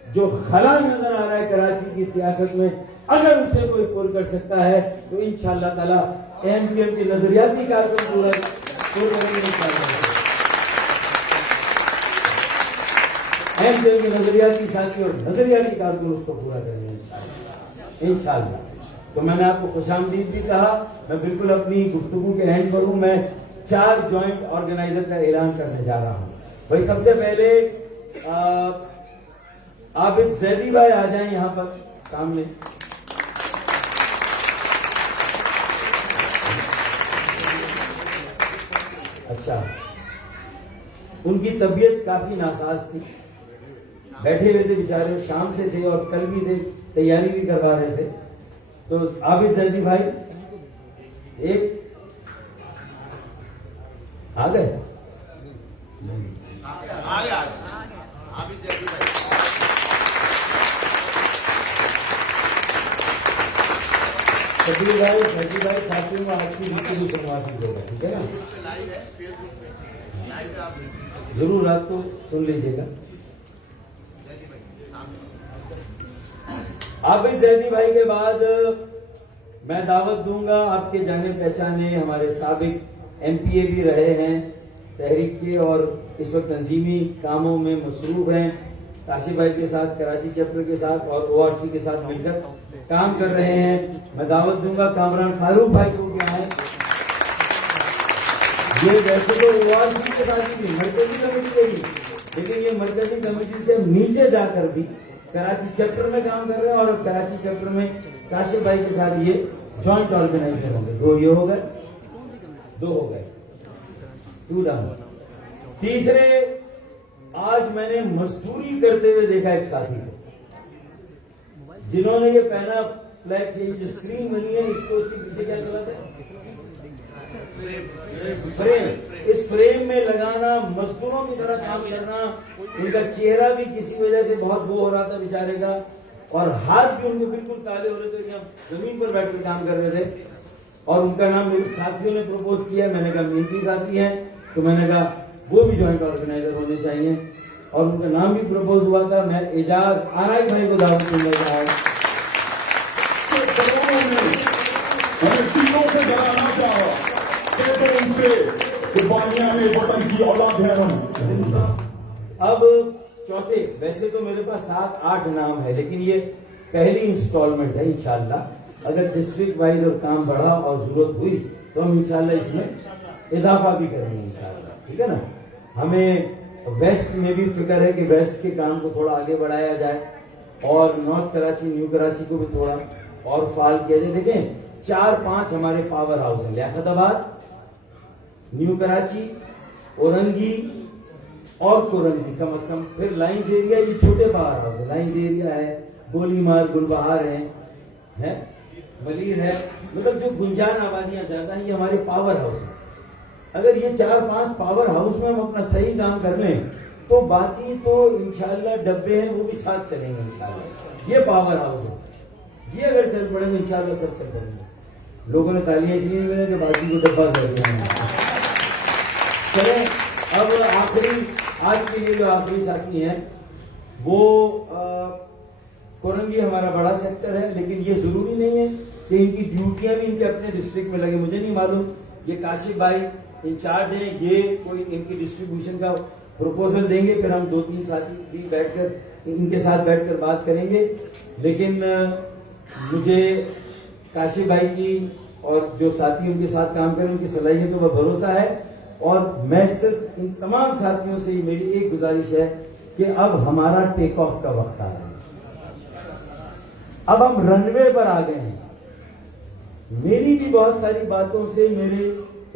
जो खला नजर आ रहा है कराची की सियासत में, अगर उसे कोई पूरा कर सकता है तो इंशाअल्लाह ताला एमपीएम की नजरियाती कार्यक्रम पूरा करेंगे। एमपीएम की नजरियाती साथी और नजरियाती कार्यक्रम उसको पूरा करेंगे इंशाअल्लाह। तो मैंने आपको खुशामदीद भी कहा, मैं बिल्कुल अपनी गुफ्तगू के एंड पर हूं। मैं 4 जॉइंट ऑर्गेनाइजर का ऐलान करने जा रहा हूं। भाई सबसे पहले आबिद जैदी भाई आ जाएं यहां पर सामने। अच्छा, उनकी तबीयत काफी नासाज थी, बैठे हुए थे बेचारे, शाम से थे और कल भी थे, तैयारी भी करवा रहे थे। तो आबिद जैदी भाई एक आ गए, सभी भाई साथियों को आज की वीडियो सुनवा दीजिएगा, ठीक है ना? जरूर आपको सुन लीजिएगा। आबिद जैदी भाई के बाद मैं दावत दूंगा, आपके जाने पहचाने हमारे साबिक एमपीए भी रहे हैं तहरीक के और इस वक्त तंजीमी कामों में मसरूफ हैं, काशिफ भाई के साथ, कराची चैप्टर के साथ और ओआरसी के साथ मिलकर काम कर रहे हैं। मैं दावत दूंगा कामरान फारूक भाई को क्या है, ये वैसे तो ओआरसी के साथ ही मरकजी कमेटी रही, लेकिन ये मरकजी कमेटी से नीचे जाकर भी कराची चैप्टर में काम कर रहे हैं, और कराची चैप्टर में काशिफ भाई के साथ ये जॉइंट ऑर्गेनाइजर होंगे। 2 ये हो गए, 2 हो गए, 2 डाउन। तीसरे, आज मैंने मजदूरी करते हुए देखा एक साथी को, जिन्होंने ये पहना फ्लैक्स, जो स्क्रीन बनी है इसको, इसके पीछे क्या चला था, फ्रेम, इस फ्रेम में लगाना, मजदूरों की तरह काम करना। उनका चेहरा भी किसी वजह से बहुत वो हो रहा था बेचारे का, और हाथ भी उनके बिल्कुल काले हो रहे थे, कि जमीन पर बैठकर काम कर रहे थे। और उनका नाम मेरे साथियों ने प्रपोज किया, मैंने कहा मेरे साथी हैं, तो मैंने कहा वो भी ज्वाइंट ऑर्गेनाइजर होने चाहिए, और उनका नाम भी प्रपोज हुआ था। मैं एजाज आरआई भाई को दावत दूंगा। मैंने तीनों से डराना चाहा, कहते उनसे कि बानिया में वतन की औलाद है हम। अब चौथे, वैसे तो मेरे पास 7-8 नाम है, लेकिन ये पहली इंस्टॉलमेंट है। इंशाल्लाह अगर डिस्ट्रिक्ट वाइज और काम बढ़ा और जरूरत हुई तो हम इंशाल्लाह इसमें इजाफा भी करेंगे इंशाल्लाह, ठीक है ना? हमें वेस्ट में भी फिक्र है कि वेस्ट के काम को थोड़ा आगे बढ़ाया जाए, और नॉर्थ कराची, न्यू कराची को भी थोड़ा और फाल किया जाए। देखें 4-5 हमारे पावर हाउस हैं, लियाकताबाद, न्यू कराची, औरंगी और कोरंगी, कम से कम। फिर लाइंस एरिया, ये छोटे पावर हाउस है, लाइंस एरिया है, गोलीमार, गुलबहार है, मलीर है, मतलब जो गुंजान आबादियां ज्यादा हैं, ये हमारे पावर हाउस है। अगर ये 4-5 पावर हाउस में हम अपना सही काम कर लें तो बाकी तो इंशाल्लाह डब्बे हैं वो भी साथ चलेंगे इंशाल्लाह। ये पावर हाउस है, ये अगर चल पड़ेंगे इंशाल्लाह सब चल पड़ेंगे। लोगों ने तालियां इसलिए मिले कि बाकी को डब्बा कर दिया। चले अब आखिरी, आज के लिए जो आखिरी साथी हैं वो कोरंगी हमारा बड़ा सेक्टर है, लेकिन ये जरूरी नहीं है कि इनकी ड्यूटियां भी इनके अपने डिस्ट्रिक्ट में लगे। मुझे नहीं मालूम, ये काशिफ भाई इंचार्ज हैं, ये कोई इनकी डिस्ट्रीब्यूशन का प्रपोजल देंगे, फिर हम 2-3 साथी भी बैठकर इनके साथ बैठकर बात करेंगे। लेकिन मुझे काशिफ भाई की और जो साथी उनके साथ काम करें उनकी सलाहियतों पर भरोसा है। और मैं सिर्फ इन तमाम साथियों से ही मेरी एक गुजारिश है कि अब हमारा टेक ऑफ का वक्त आ रहा है, अब हम रनवे पर आ गए हैं। मेरी भी बहुत सारी बातों से मेरे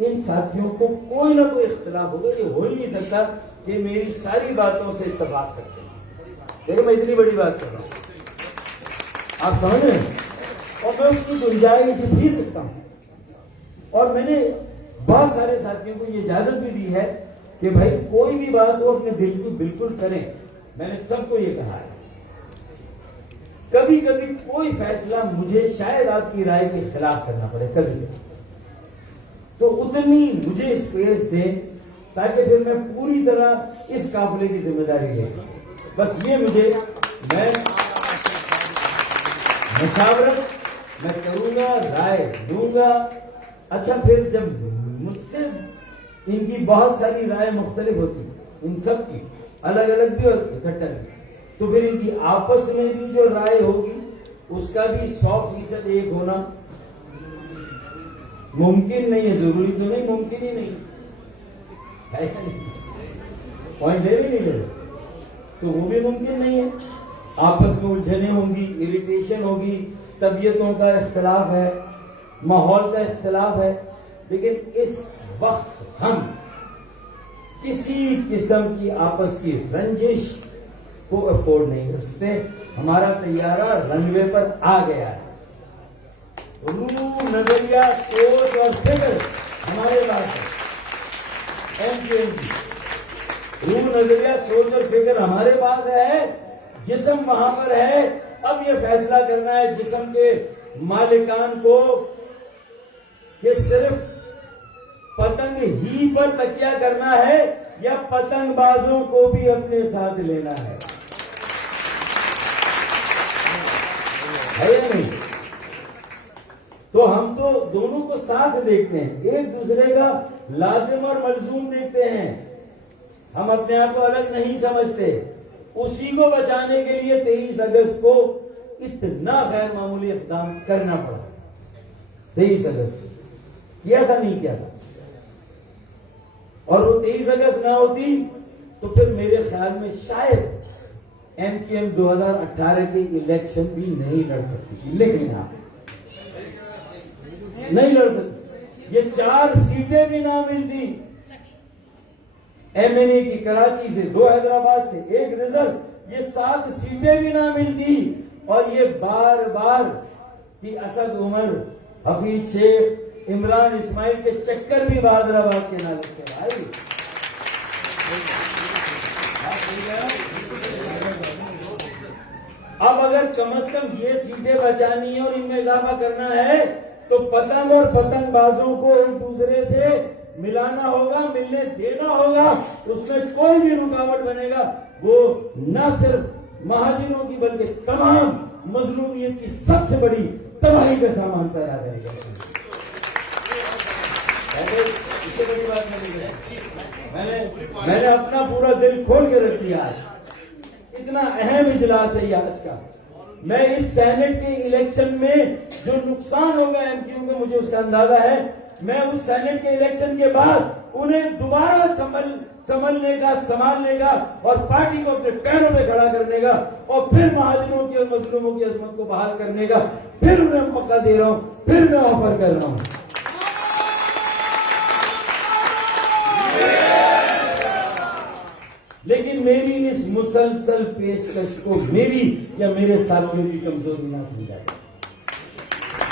इन साथियों को कोई ना कोई इख्तिलाफ होगा, ये हो ही नहीं सकता कि मेरी सारी बातों से इत्तेफाक करते हैं। देखो मैं इतनी बड़ी बात कर रहा हूं, आप समझ रहे हैं, और मैं उसकी गुंजाइश भी रखता हूं। और मैंने बहुत सारे साथियों को ये इजाजत भी दी है कि भाई कोई भी बात हो अपने दिल की बिल्कुल करें। मैंने सबको ये कहा है, कभी कभी कोई फैसला मुझे शायद आपकी राय के खिलाफ करना पड़े, कभी तो उतनी मुझे स्पेस दें ताकि फिर मैं पूरी तरह इस काफिले की जिम्मेदारी ले सकूं। बस ये मुझे, मैं मशावरत मैं करूंगा, राय दूंगा। अच्छा, फिर जब मुझसे इनकी बहुत सारी राय मुख्तलिफ होती, इन सब की अलग अलग भी और इकट्ठा भी, तो फिर इनकी आपस में भी जो राय होगी उसका भी 100% एक होना मुमकिन नहीं है। जरूरी तो नहीं, मुमकिन ही नहीं है, पॉइंट ले भी नहीं ले, तो वो भी मुमकिन नहीं है। आपस में उलझने होंगी, इरिटेशन होगी, तबीयतों का इख्तिलाफ है, माहौल का इख्तिलाफ है, लेकिन इस वक्त हम किसी किस्म की आपस की रंजिश को अफोर्ड नहीं कर सकते। हमारा तैयारा रनवे पर आ गया है। रूह, नजरिया, सोच और फिक्र हमारे पास है। एमकेएम की रूह, नजरिया, सोच और फिक्र हमारे पास है, जिस्म वहां पर है। अब यह फैसला करना है जिस्म के मालिकान को कि सिर्फ पतंग ही पर तकिया करना है या पतंगबाजों को भी अपने साथ लेना है या नहीं। तो हम तो दोनों को साथ देखते हैं, एक दूसरे का लाजिम और मलजूम देखते हैं। हम अपने आप को अलग नहीं समझते। उसी को बचाने के लिए 23 अगस्त को इतना गैर मामूली इक़दाम करना पड़ा। 23 अगस्त किया था, नहीं किया था, और वो 23 अगस्त ना होती तो फिर मेरे ख्याल में शायद एमकेएम 2018 के इलेक्शन भी नहीं लड़ सकती थी। लेकिन हाँ, नहीं लड़ सकती। ये 4 सीटें भी ना मिलती, एमएनए की कराची से, 2 हैदराबाद से, 1 रिजर्व, ये 7 सीटें भी ना मिलती। और ये बार बार कि असद उमर, हफीज शेख, इमरान इस्माइल के चक्कर भी बहादुराबाद के ना लगते भाई। अब अगर कम से कम ये सीटें बचानी है और इनमें इजाफा करना है तो पतंग और पतंगबाजों को एक दूसरे से मिलाना होगा, मिलने देना होगा। उसमें कोई भी रुकावट बनेगा वो न सिर्फ महाजिनों की बल्कि तमाम मजलूमियत की सबसे बड़ी तबाही का सामान पैदा करेगा। इससे बड़ी बात मैंने अपना पूरा दिल खोल के रख दिया। आज इतना अहम इजलास है आज का। मैं इस सेनेट के इलेक्शन में जो नुकसान होगा एमक्यू को, मुझे उसका अंदाजा है। मैं उस सेनेट के इलेक्शन के बाद उन्हें दोबारा संभालने का और पार्टी को अपने पैरों पे खड़ा करने का और फिर महाजनों की और मजलूमों की अजमत को बहाल करने का फिर उन्हें मौका दे रहा हूं, फिर मैं ऑफर कर रहा हूं। लेकिन मेरी इस मुसलसल पेशकश को मेरी या मेरे साथियों की कमजोरी ना समझा जाए।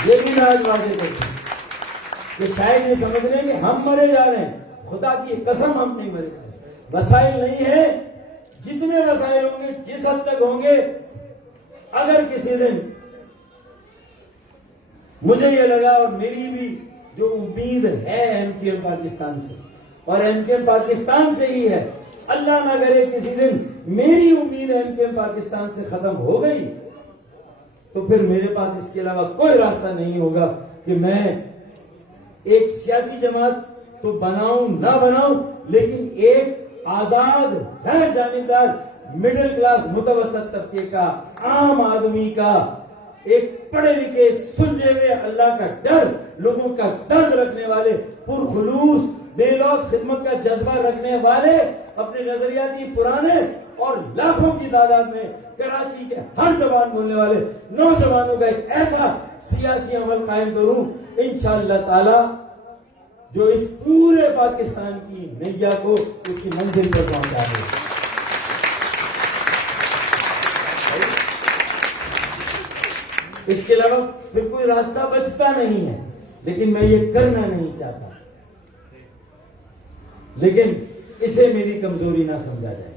ये भी आज वादे करते हैं कि शायद ये समझ रहे हैं कि हम मरे जा रहे हैं। खुदा की कसम हम नहीं मरे जा रहे। वसाइल नहीं है, जितने वसाइल होंगे, जिस हद तक होंगे, अगर किसी दिन मुझे ये लगा और मेरी भी जो उम्मीद है एमकेएम पाकिस्तान से, और एमकेएम पाकिस्तान से ही है, अल्लाह ना करे किसी दिन मेरी उम्मीद एमकेएम पाकिस्तान से खत्म हो गई तो फिर मेरे पास इसके अलावा कोई रास्ता नहीं होगा कि मैं एक सियासी जमात तो बनाऊं ना बनाऊं, लेकिन एक आजाद गैर जानिबदार मिडिल क्लास मुतवसत तबके का आम आदमी का एक पढ़े लिखे सुलझे हुए अल्लाह का डर लोगों का दर्द रखने वाले, पुरखुलूस बेलौस खिदमत का जज्बा रखने वाले, अपने नजरियाती पुराने और लाखों की तादाद में कराची के हर जबान बोलने वाले नौजवानों का एक ऐसा सियासी अमल कायम करूं, इंशाअल्लाह ताला जो इस पूरे पाकिस्तान की नैया को उसकी मंजिल पर पहुंचा दे। इसके अलावा फिर कोई रास्ता बचता नहीं है, लेकिन मैं ये करना नहीं चाहता, लेकिन इसे मेरी कमजोरी ना समझा जाए।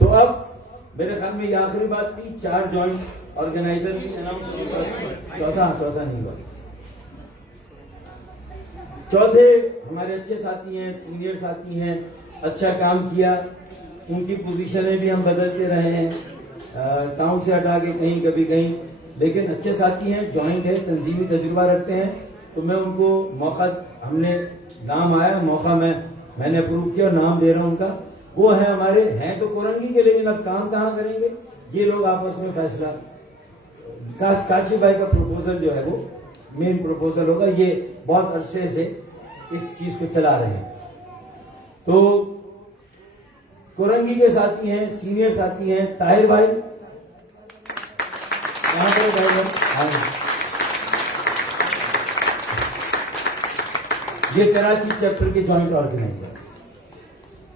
तो अब मेरे ख्याल में ये आखिरी बात थी। 4 जॉइंट ऑर्गेनाइजर भी अनाउंस हो, चौथा नहीं हुआ। चौथे हमारे अच्छे साथी हैं, सीनियर साथी हैं, अच्छा काम किया, उनकी पोजीशनें भी हम बदलते रहे हैं, टाउन से हटा के कहीं कभी कहीं, लेकिन अच्छे साथी हैं, जॉइंट है, तंजीमी तजुर्बा रखते हैं। तो मैं उनको मौका, हमने नाम आया, मौका मैंने अप्रूव किया, नाम दे रहा हूं उनका। वो है हमारे, हैं तो कोरंगी के, लेकिन अब काम कहाँ करेंगे ये लोग आपस में फैसला। काशी भाई का प्रपोजल जो है वो मेन प्रपोजल होगा, ये बहुत अरसे से इस चीज को चला रहे हैं। तो कोरंगी के साथी हैं, सीनियर साथी हैं, ताहिर भाई कहां पर भाई, ये कराची चैप्टर के जॉइंट ऑर्गेनाइजर।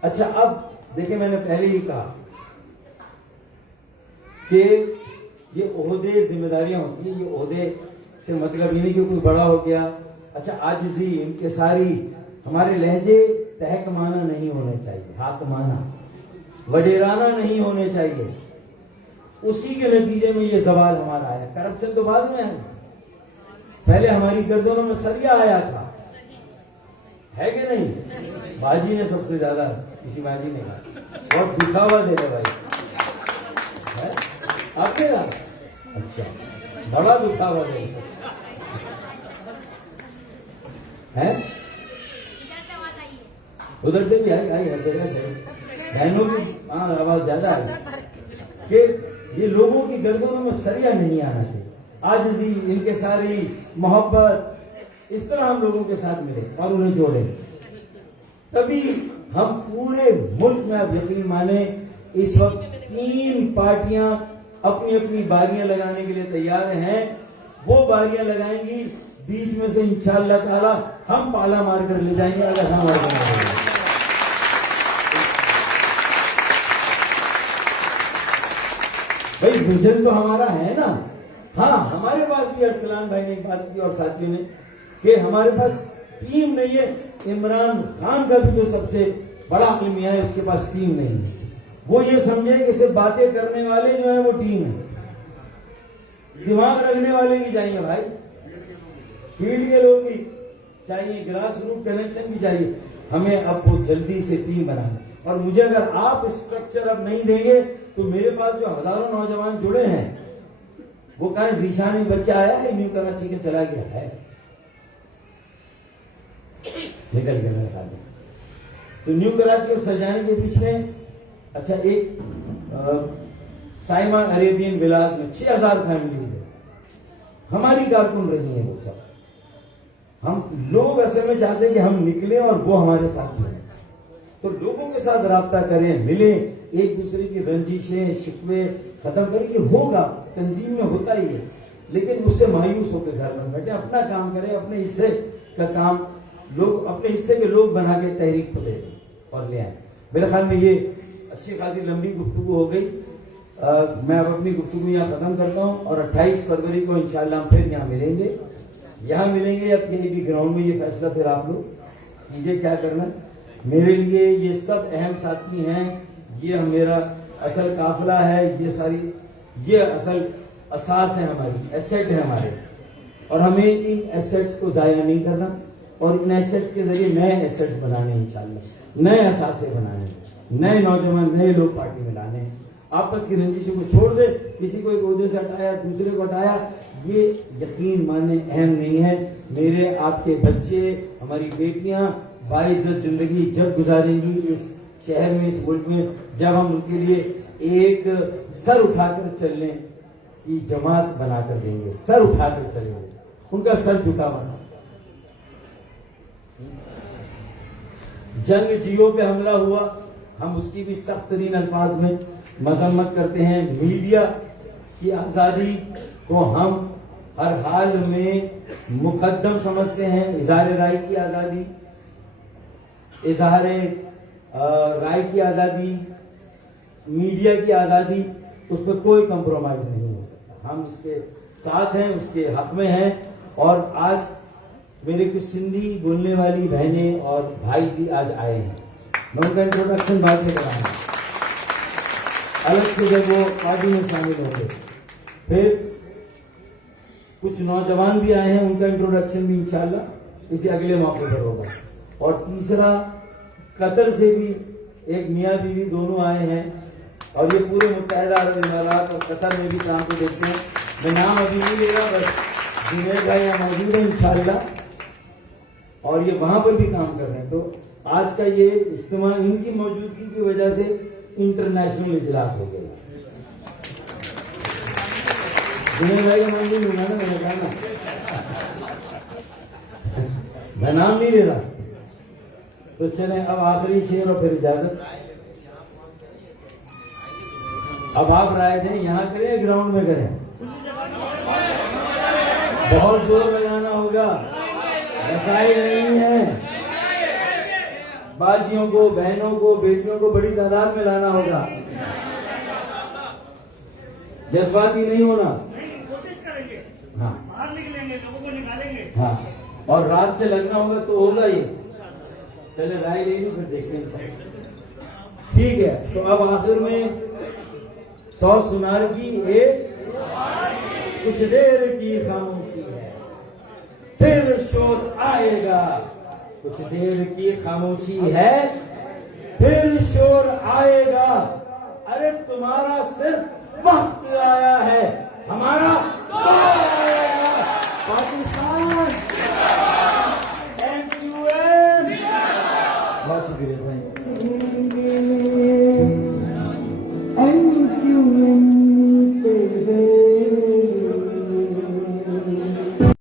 अच्छा, अब देखिए, मैंने पहले ही कहा कि ये ओहदे जिम्मेदारियां होती है। ये ओहदे से मतलब ये नहीं कि कोई बड़ा हो गया। अच्छा, आजिज़ी, इनकिसारी, हमारे लहजे तहकमाना नहीं होने चाहिए, हाकमाना, वडेराना नहीं होने चाहिए। उसी के नतीजे में ये सवाल हमारा आया। करप्शन तो बाद में है, पहले हमारी गर्दनों में सरिया आया था, है कि नहीं? बाजी ने सबसे ज्यादा, किसी बाजी ने कहा बहुत दिखावा दे रहे भाई, है आपके ना? अच्छा, बड़ा दिखावा दे है, उधर से भी आई हर जगह से बहनों की आवाज ज्यादा आई कि ये लोगों की गर्दनों में सरिया नहीं आना चाहिए। आजिज़ी, इनकिसारी, मोहब्बत, इस तरह हम लोगों के साथ मिले और उन्हें जोड़े, तभी हम पूरे मुल्क में, आप यकीन माने, इस वक्त 3 पार्टियां अपनी अपनी बारियां लगाने के लिए तैयार हैं। वो बारियां लगाएंगी, बीच में से इंशाअल्लाह ताला हम पाला मार कर ले जाएंगे अगर हम भाई। विजन तो हमारा है ना। हाँ, हमारे पास भी अरसलान भाई ने एक बात की और साथियों ने कि हमारे पास टीम नहीं है। इमरान खान का भी जो सबसे बड़ा आलमिया है, उसके पास टीम नहीं है। वो ये समझे कि सिर्फ बातें करने वाले जो है वो टीम है, दिमाग रखने वाले भी चाहिए भाई, फील्ड के लोग भी चाहिए, ग्रास रूट कनेक्शन भी चाहिए। हमें अब वो जल्दी से टीम बनाना। और मुझे अगर आप स्ट्रक्चर अब नहीं देंगे तो मेरे पास जो हजारों नौजवान जुड़े हैं, वो कहा जीशानी बच्चा आया है न्यू कराची के, चला गया है, निकल गया मेरे ख्याल में। तो न्यू कराची और सरजानी के बीच में, अच्छा, एक साइमा अरेबियन विलास में 6000 फैमिली है, हमारी कारकुन रही है वो सब। हम लोग असल में चाहते हैं कि हम निकले और वो हमारे साथ जुड़े। तो लोगों के साथ राब्ता करें, मिले, एक दूसरे की रंजिशें शिकवे खत्म करें। ये होगा, तंजीम में होता ही है, लेकिन उससे मायूस होकर घर में बैठे, अपना काम करें, अपने हिस्से का काम लोग, अपने हिस्से के लोग बना के तहरीक को दे दें और ले आए। मेरे ख्याल में ये अच्छी खासी लंबी गुफ्तगू हो गई। मैं अब अपनी गुफ्तगू यहाँ खत्म करता हूँ और 28 फरवरी को इंशाल्लाह हम फिर यहाँ मिलेंगे या कहीं भी ग्राउंड में। ये फैसला फिर आप लोग कीजिए क्या करना है। मेरे लिए ये सब अहम साथी हैं, ये मेरा असल काफिला है, ये असल असास है, हमारी एसेट है हमारे, और हमें इन एसेट्स को जाया नहीं करना और इन एसेट्स के जरिए नए एसेट्स बनाने, इंशाल्लाह नए असासे बनाने, नए नौजवान, नए लोग पार्टी में लाने। आपस की रंजिशों को छोड़ दे, किसी को एक ओहदे से हटाया, दूसरे को हटाया, ये यकीन मानने अहम नहीं है। मेरे आपके बच्चे, हमारी बेटियां बाइज़्ज़त जिंदगी जब गुजारेंगी इस शहर में, इस मुल्क में, जब हम उनके लिए एक सर उठाकर चल लें, की जमात बनाकर देंगे, सर उठाकर चलेंगे, उनका सर झुका बना। जंग जियो पे हमला हुआ, हम उसकी भी सख्त तरीन अल्फाज में मजम्मत करते हैं। मीडिया की आज़ादी को हम हर हाल में मुकद्दम समझते हैं। इज़हार राय की आज़ादी, इज़हार राय की आज़ादी, मीडिया की आज़ादी, उस पर कोई कंप्रोमाइज नहीं हो सकता। हम उसके साथ हैं, उसके हक में हैं। और आज मेरे कुछ सिंधी बोलने वाली बहनें और भाई भी आज आए हैं, मैं उनका इंट्रोडक्शन बाद में कराऊंगा, अलग से जब वो पार्टी में शामिल होंगे। फिर कुछ नौजवान भी आए हैं, उनका इंट्रोडक्शन भी इंशाल्लाह इसी अगले मौके पर होगा। और तीसरा, कतर से भी एक मियाँ बीवी दोनों आए हैं, और ये पूरे मुत्तहिदा अरब इमारात और कतर में भी काम को देखते हैं। मैं नाम अभी नहीं ले रहा, बस जुनैद भाई यहाँ मौजूद है इंशाल्लाह, और ये वहां पर भी काम कर रहे हैं। तो आज का ये इज्तिमा इनकी मौजूदगी की वजह से इंटरनेशनल इजलास हो गया। जुनैद भाई का मौजूद होगा ना, मैंने कहा ना, मैं नाम नहीं ले रहा। तो चले अब आखिरी शेर और फिर इजाजत। अब आप राय दें, यहाँ करें ग्राउंड में करें? बहुत जोर लगाना होगा, रसाई नहीं है। बाजियों को, बहनों को, बेटियों को बड़ी तादाद में लाना होगा, जज्बाती नहीं होना। कोशिश करेंगे, हाँ बाहर निकलेंगे, लोगों को निकालेंगे। हाँ, और रात से लगना होगा तो होगा ये। चले राय ले ली, फिर देखते हैं। ठीक है, तो अब आखिर में 100 सुनार की एक कुछ देर की खामोशी है, फिर शोर आएगा। कुछ देर की खामोशी है, फिर शोर आएगा। अरे तुम्हारा सिर्फ वक्त आया है, हमारा दौर आएगा। पाकिस्तान, थैंक यू, बहुत शुक्रिया।